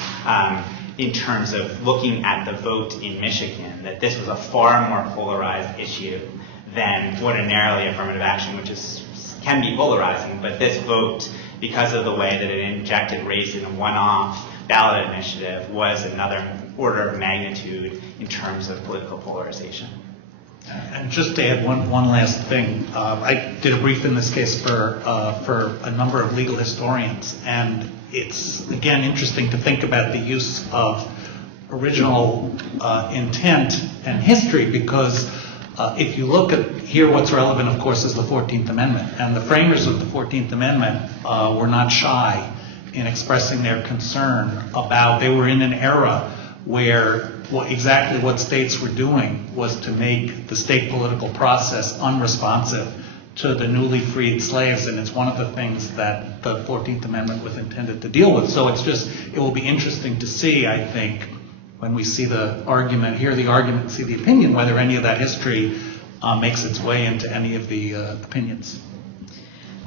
in terms of looking at the vote in Michigan that this was a far more polarized issue than ordinarily affirmative action, which can be polarizing, but this vote, because of the way that it injected race in a one-off ballot initiative, was another order of magnitude in terms of political polarization. And just to add one last thing, I did a brief in this case for a number of legal historians, and it's, again, interesting to think about the use of original intent and history, because if you look at here, what's relevant, of course, is the 14th Amendment. And the framers of the 14th Amendment were not shy in expressing their concern about, they were in an era where exactly what states were doing was to make the state political process unresponsive to the newly freed slaves, and it's one of the things that the 14th Amendment was intended to deal with. So it will be interesting to see, I think, when we see the argument, hear the argument, see the opinion, whether any of that history makes its way into any of the opinions.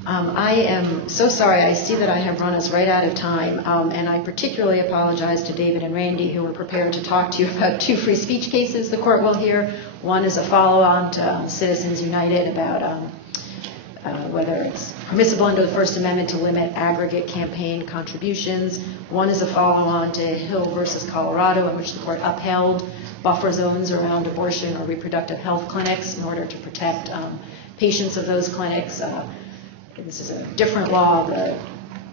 I am so sorry. I see that I have run us right out of time, and I particularly apologize to David and Randy, who were prepared to talk to you about two free speech cases the court will hear. One is a follow-on to Citizens United about whether it's permissible under the First Amendment to limit aggregate campaign contributions. One is a follow-on to Hill versus Colorado, in which the court upheld buffer zones around abortion or reproductive health clinics in order to protect patients of those clinics. This is a different law. The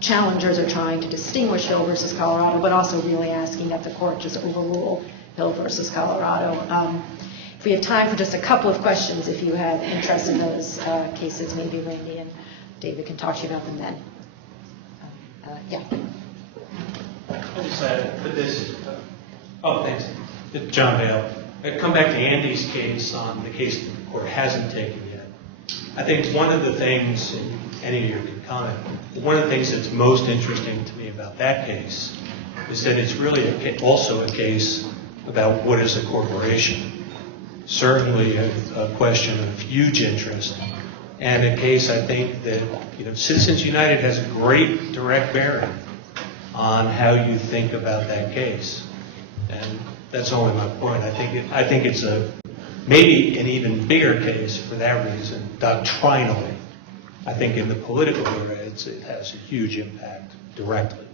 challengers are trying to distinguish Hill versus Colorado, but also really asking that the court just overrule Hill versus Colorado. If we have time for just a couple of questions, if you have interest in those cases, maybe Randy and David can talk to you about them then. Yeah. I just for this. Oh, thanks. John Bale. I'd come back to Andy's case on the case that the court hasn't taken yet. I think one of the things, and any of you can comment, one of the things that's most interesting to me about that case is that it's really also a case about what is a corporation. Certainly a question of huge interest, and a case I think that Citizens United has a great direct bearing on how you think about that case, and that's only my point. I think it's maybe an even bigger case for that reason doctrinally. I think in the political era it has a huge impact directly.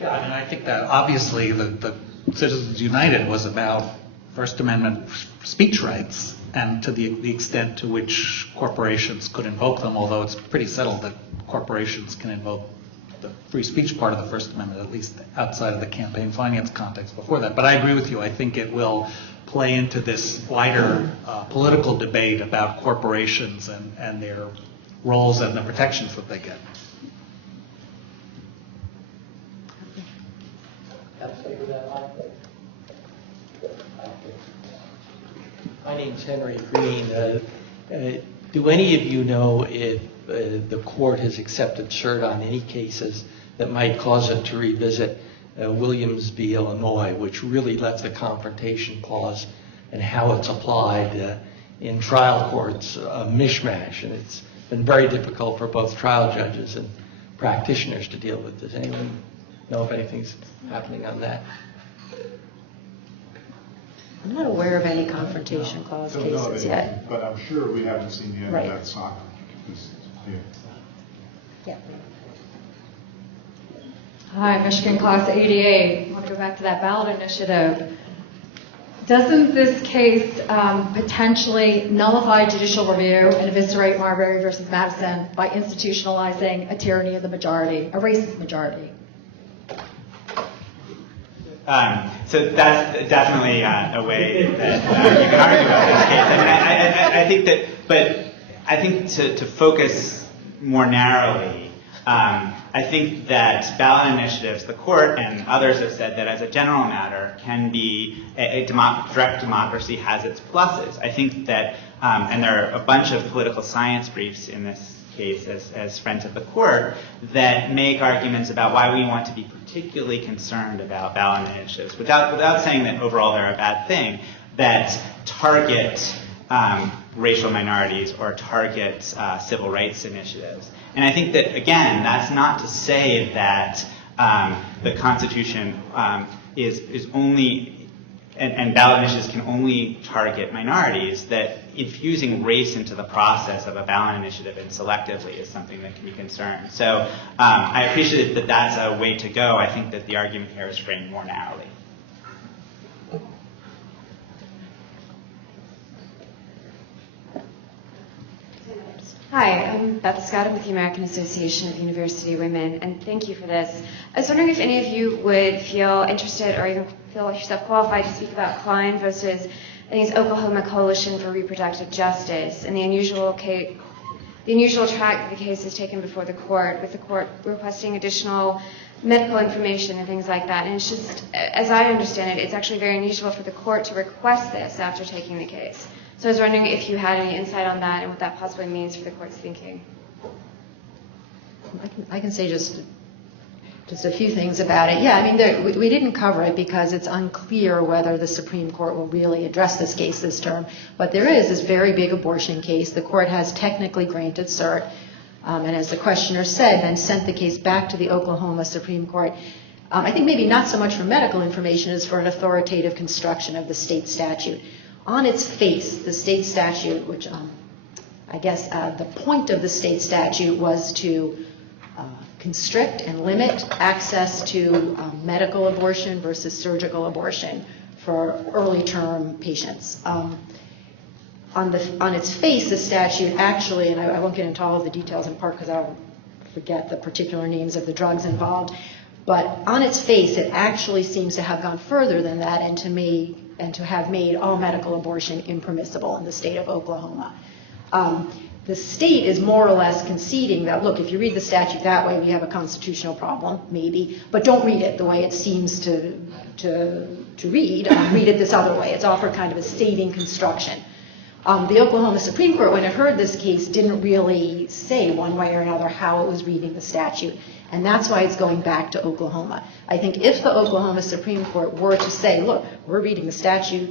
Yeah, I mean, I think that obviously the Citizens United was about First Amendment speech rights and to the extent to which corporations could invoke them, although it's pretty settled that corporations can invoke the free speech part of the First Amendment, at least outside of the campaign finance context before that. But I agree with you. I think it will play into this wider political debate about corporations and their roles and the protections that they get. My name's Henry Green. Do any of you know if the court has accepted cert on any cases that might cause it to revisit Williams v. Illinois, which really left the confrontation clause and how it's applied in trial courts a mishmash, and it's been very difficult for both trial judges and practitioners to deal with. Does anyone know if anything's happening on that? I'm not aware of any confrontation clause cases yet. But I'm sure we haven't seen the end Right. of that saga. Yeah. Hi, Michigan Class 88. I want to go back to that ballot initiative. Doesn't this case potentially nullify judicial review and eviscerate Marbury versus Madison by institutionalizing a tyranny of the majority, a racist majority? So that's definitely a way that you can argue about this case. I mean, I think that, but I think to focus more narrowly, I think that ballot initiatives, the court and others have said that as a general matter can be, direct democracy has its pluses. I think that, and there are a bunch of political science briefs in this case as friends of the court that make arguments about why we want to be particularly concerned about ballot initiatives, without saying that overall they're a bad thing, that target racial minorities or target civil rights initiatives. And I think that, again, that's not to say that the Constitution is only and ballot initiatives can only target minorities, that infusing race into the process of a ballot initiative and selectively is something that can be concerned. So I appreciate that that's a way to go. I think that the argument here is framed more narrowly. Hi, I'm Beth Scott with the American Association of University Women, and thank you for this. I was wondering if any of you would feel interested or even feel like yourself qualified to speak about Klein versus, I think it's Oklahoma Coalition for Reproductive Justice, and the unusual track that the case is taken before the court, with the court requesting additional medical information and things like that. And it's just, as I understand it, it's actually very unusual for the court to request this after taking the case. So I was wondering if you had any insight on that and what that possibly means for the court's thinking. I can say just a few things about it. Yeah, I mean, we didn't cover it because it's unclear whether the Supreme Court will really address this case this term. But there is this very big abortion case. The court has technically granted cert, and as the questioner said, then sent the case back to the Oklahoma Supreme Court. I think maybe not so much for medical information as for an authoritative construction of the state statute. On its face, the state statute, which I guess the point of the state statute was to constrict and limit access to medical abortion versus surgical abortion for early term patients. On its face, the statute actually, and I won't get into all of the details in part because I'll forget the particular names of the drugs involved, but on its face, it actually seems to have gone further than that and to have made all medical abortion impermissible in the state of Oklahoma. The state is more or less conceding that, look, if you read the statute that way, we have a constitutional problem, maybe, but don't read it the way it seems to read. Read it this other way. It's offered kind of a saving construction. The Oklahoma Supreme Court, when it heard this case, didn't really say one way or another how it was reading the statute. And that's why it's going back to Oklahoma. I think if the Oklahoma Supreme Court were to say, look, we're reading the statute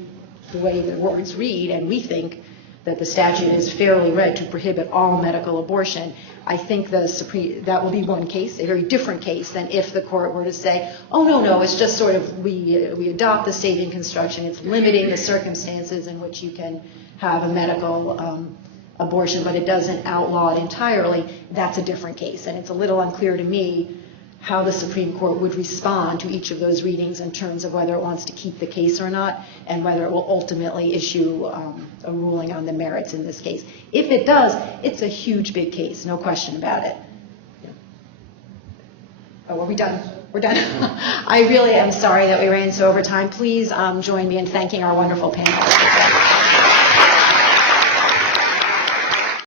the way the words read, and we think that the statute is fairly read to prohibit all medical abortion, I think that will be one case, a very different case than if the court were to say, oh, no, it's just sort of, we adopt the saving construction, it's limiting the circumstances in which you can have a medical abortion, but it doesn't outlaw it entirely. That's a different case. And it's a little unclear to me how the Supreme Court would respond to each of those readings in terms of whether it wants to keep the case or not, and whether it will ultimately issue a ruling on the merits in this case. If it does, it's a huge, big case, no question about it. Yeah. Oh, are we done? We're done. I really am sorry that we ran so over time. Please join me in thanking our wonderful panelists.